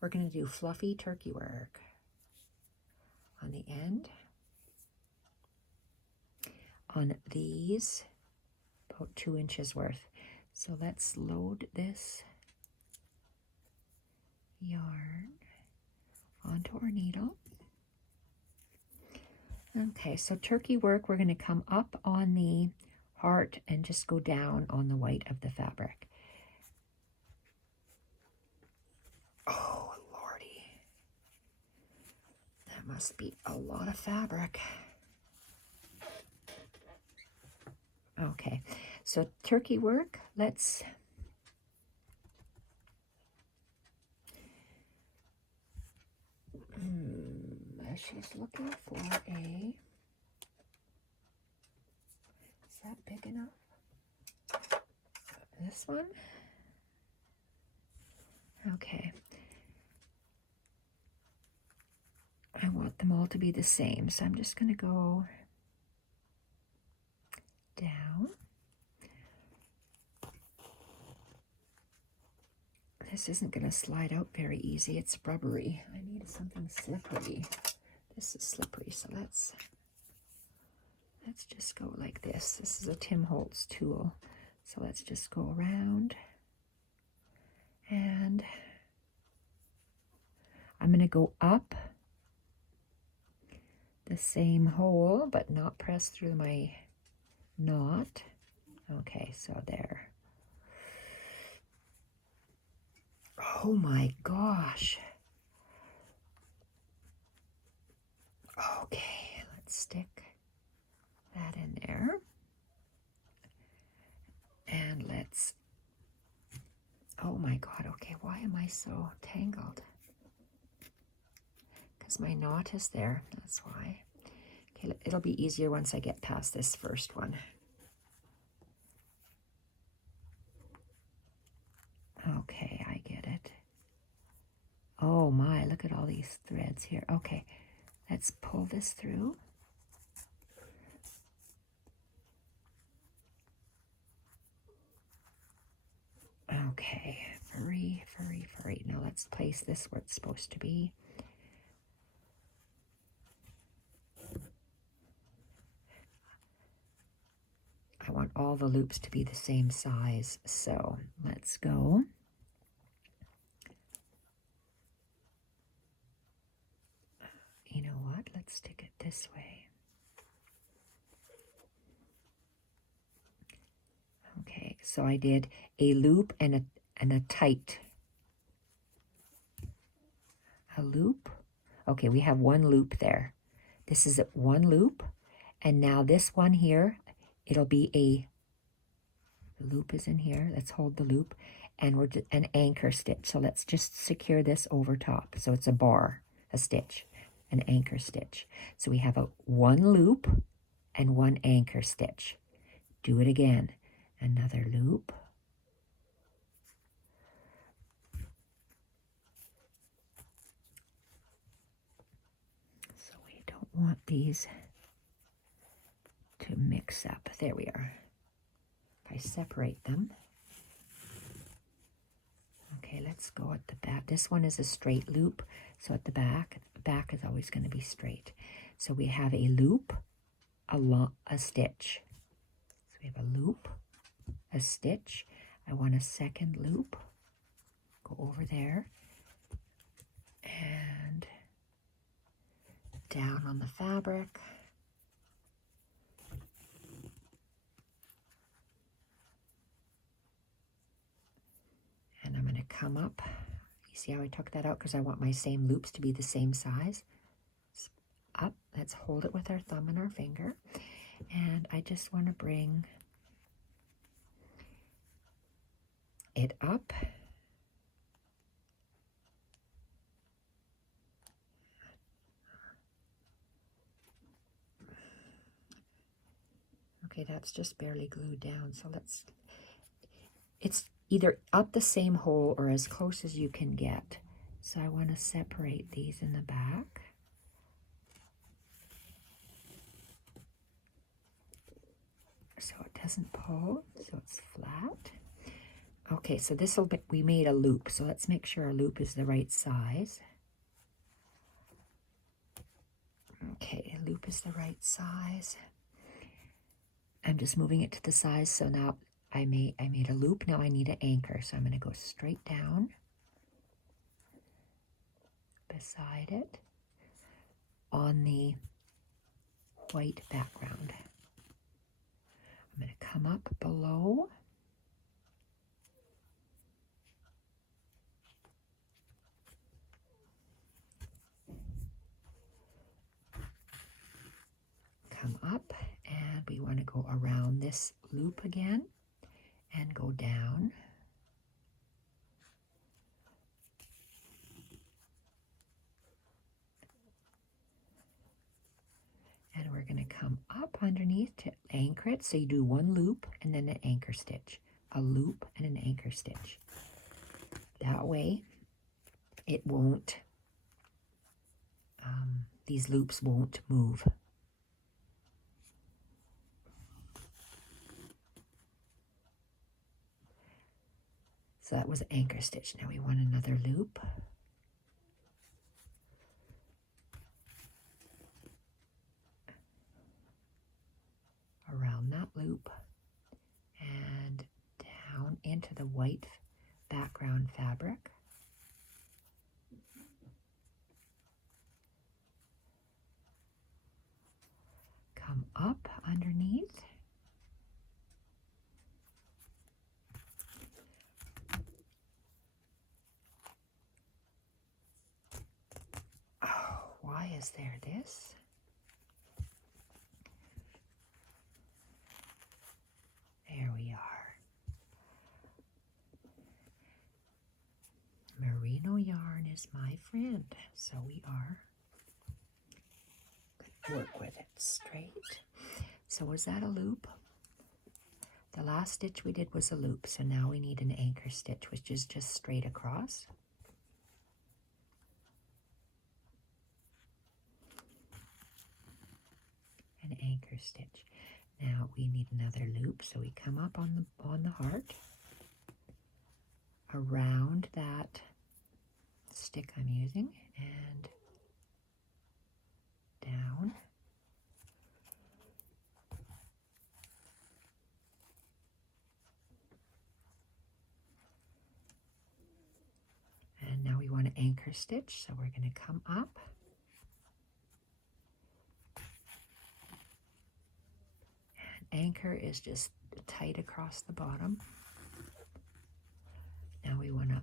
We're going to do fluffy turkey work on the end. On these, about 2 inches worth. So let's load this yarn onto our needle. Okay, so turkey work, we're going to come up on the heart and just go down on the white of the fabric. Oh, lordy. That must be a lot of fabric. Okay, so turkey work, let's she's looking for a, is that big enough? this one. Okay. I want them all to be the same, so I'm just going to go down. This isn't going to slide out very easy. It's rubbery. I need something slippery. This is slippery, so let's just go like this. This is a Tim Holtz tool. So let's just go around. And I'm going to go up the same hole, but not press through my knot. Okay, so there. Oh my gosh. Okay, let's stick that in there. And let's, oh my God, okay, why am I so tangled? Because my knot is there, that's why. Okay, it'll be easier once I get past this first one. Okay, I get it. Oh my, look at all these threads here. Okay, let's pull this through. Okay, furry. Now let's place this where it's supposed to be. I want all the loops to be the same size, so let's go. You know what? Let's stick it this way. Okay, so I did a loop and a tight. A loop. Okay, we have one loop there. This is one loop, and now this one here, it'll be the loop is in here. Let's hold the loop, and we're just an anchor stitch. So let's just secure this over top. So it's a bar, a stitch, an anchor stitch. So we have a one loop and one anchor stitch. Do it again. Another loop. So we don't want these to mix up. There we are. If I separate them. Okay, let's go at the back. This one is a straight loop. So at the back is always going to be straight. So we have a loop, a stitch. So we have a loop, a stitch. I want a second loop. Go over there. And down on the fabric. And I'm going to come up. You see how I took that out? Because I want my same loops to be the same size. Up. Let's hold it with our thumb and our finger. And I just want to bring it up. Okay, that's just barely glued down. So it's either up the same hole or as close as you can get. So I want to separate these in the back. So it doesn't pull, so it's flat. Okay, so we made a loop. So let's make sure our loop is the right size. Okay, loop is the right size. I'm just moving it to the size. So now I made a loop. Now I need an anchor. So I'm going to go straight down beside it on the white background. I'm going to come up below. Come up, and we want to go around this loop again and go down. And we're going to come up underneath to anchor it. So you do one loop and then an anchor stitch. a loop and an anchor stitch. That way it won't, these loops won't move. So that was anchor stitch. Now we want another loop. Around that loop and down into the white background fabric. Come up underneath. Oh, why is there this? There we are. Merino yarn is my friend, so we are going to work with it straight. So was that a loop? The last stitch we did was a loop, so now we need an anchor stitch, which is just straight across. An anchor stitch. Now we need another loop, so we come up on the heart, around that stick I'm using, and down. And now we want to anchor stitch, so we're going to come up. And anchor is just tight across the bottom. Now we want a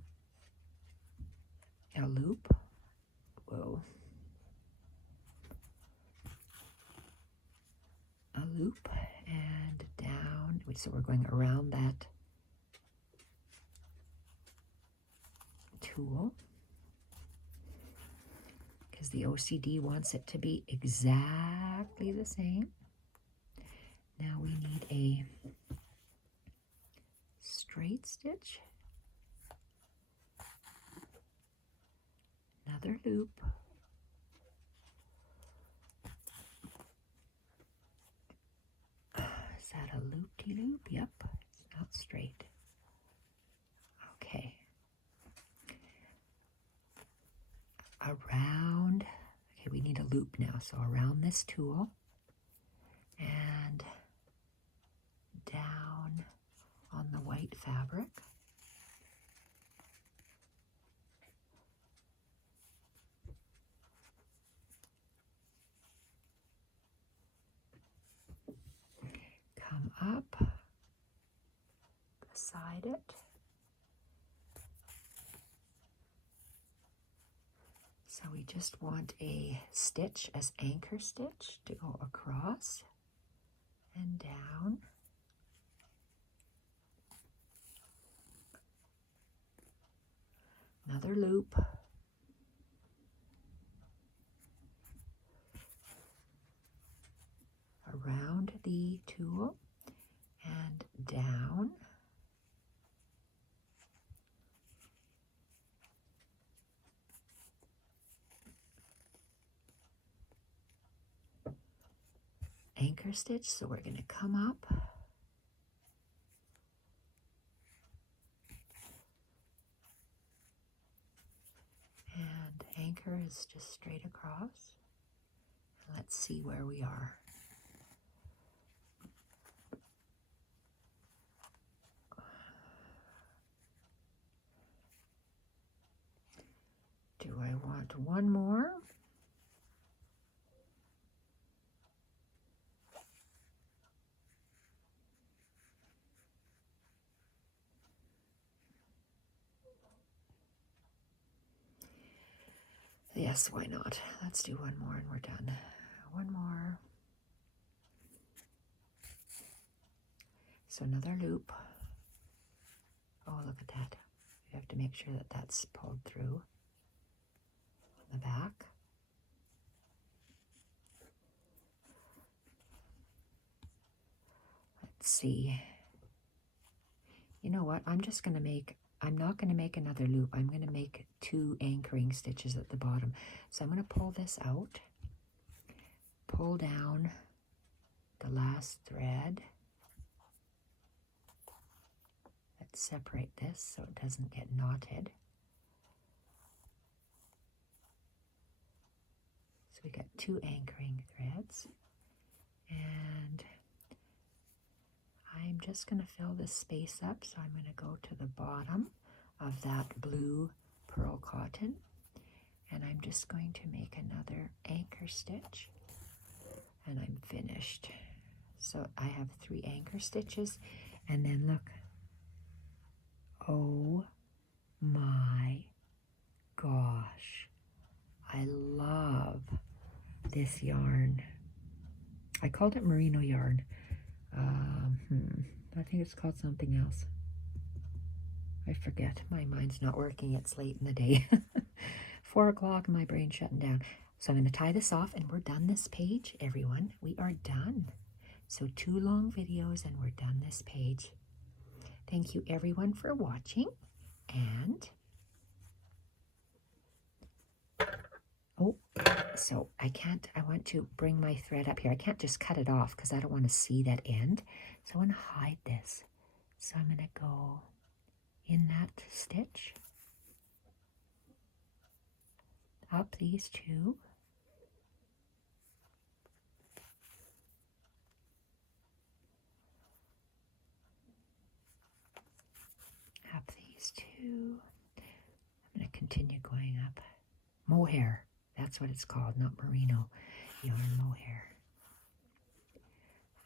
loop. Whoa. A loop and down. So we're going around that tool because the OCD wants it to be exactly the same. Now we need a straight stitch, another loop, is that a loop-de-loop? Yep, it's not straight. Okay. Around, okay, we need a loop now, so around this tool and down on the white fabric. Come up beside it. So we just want a stitch as anchor stitch to go across and down. Another loop. Around the tool and down. Anchor stitch, so we're going to come up and anchor is just straight across. Let's see where we are. Do I want one more? Yes, why not? Let's do one more and we're done. One more. So another loop. Oh, look at that. You have to make sure that that's pulled through on the back. Let's see. what? I'm not going to make another loop. I'm going to make 2 anchoring stitches at the bottom. So I'm going to pull this out, pull down the last thread. Let's separate this so it doesn't get knotted. So we got 2 anchoring threads, and I'm just going to fill this space up. So I'm going to go to the bottom of that blue pearl cotton, and I'm just going to make another anchor stitch, and I'm finished. So I have 3 anchor stitches, and then look. Oh my gosh, I love this yarn. I called it merino yarn. I think it's called something else. I forget. My mind's not working. It's late in the day. 4 o'clock, my brain's shutting down. So I'm going to tie this off, and we're done this page, everyone. We are done. So 2 long videos, and we're done this page. Thank you, everyone, for watching. And so I want to bring my thread up here. I can't just cut it off because I don't want to see that end. So I want to hide this. So I'm going to go in that stitch, up these 2, up these 2. I'm going to continue going up. Mohair, that's what it's called, not merino yarn, mohair.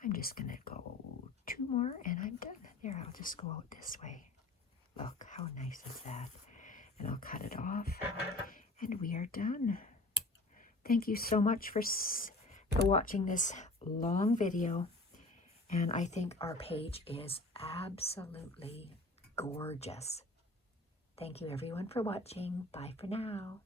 I'm just going to go 2 more and I'm done. There, I'll just go out this way. Look, how nice is that? And I'll cut it off, and we are done. Thank you so much for watching this long video, and I think our page is absolutely gorgeous. Thank you, everyone, for watching. Bye for now.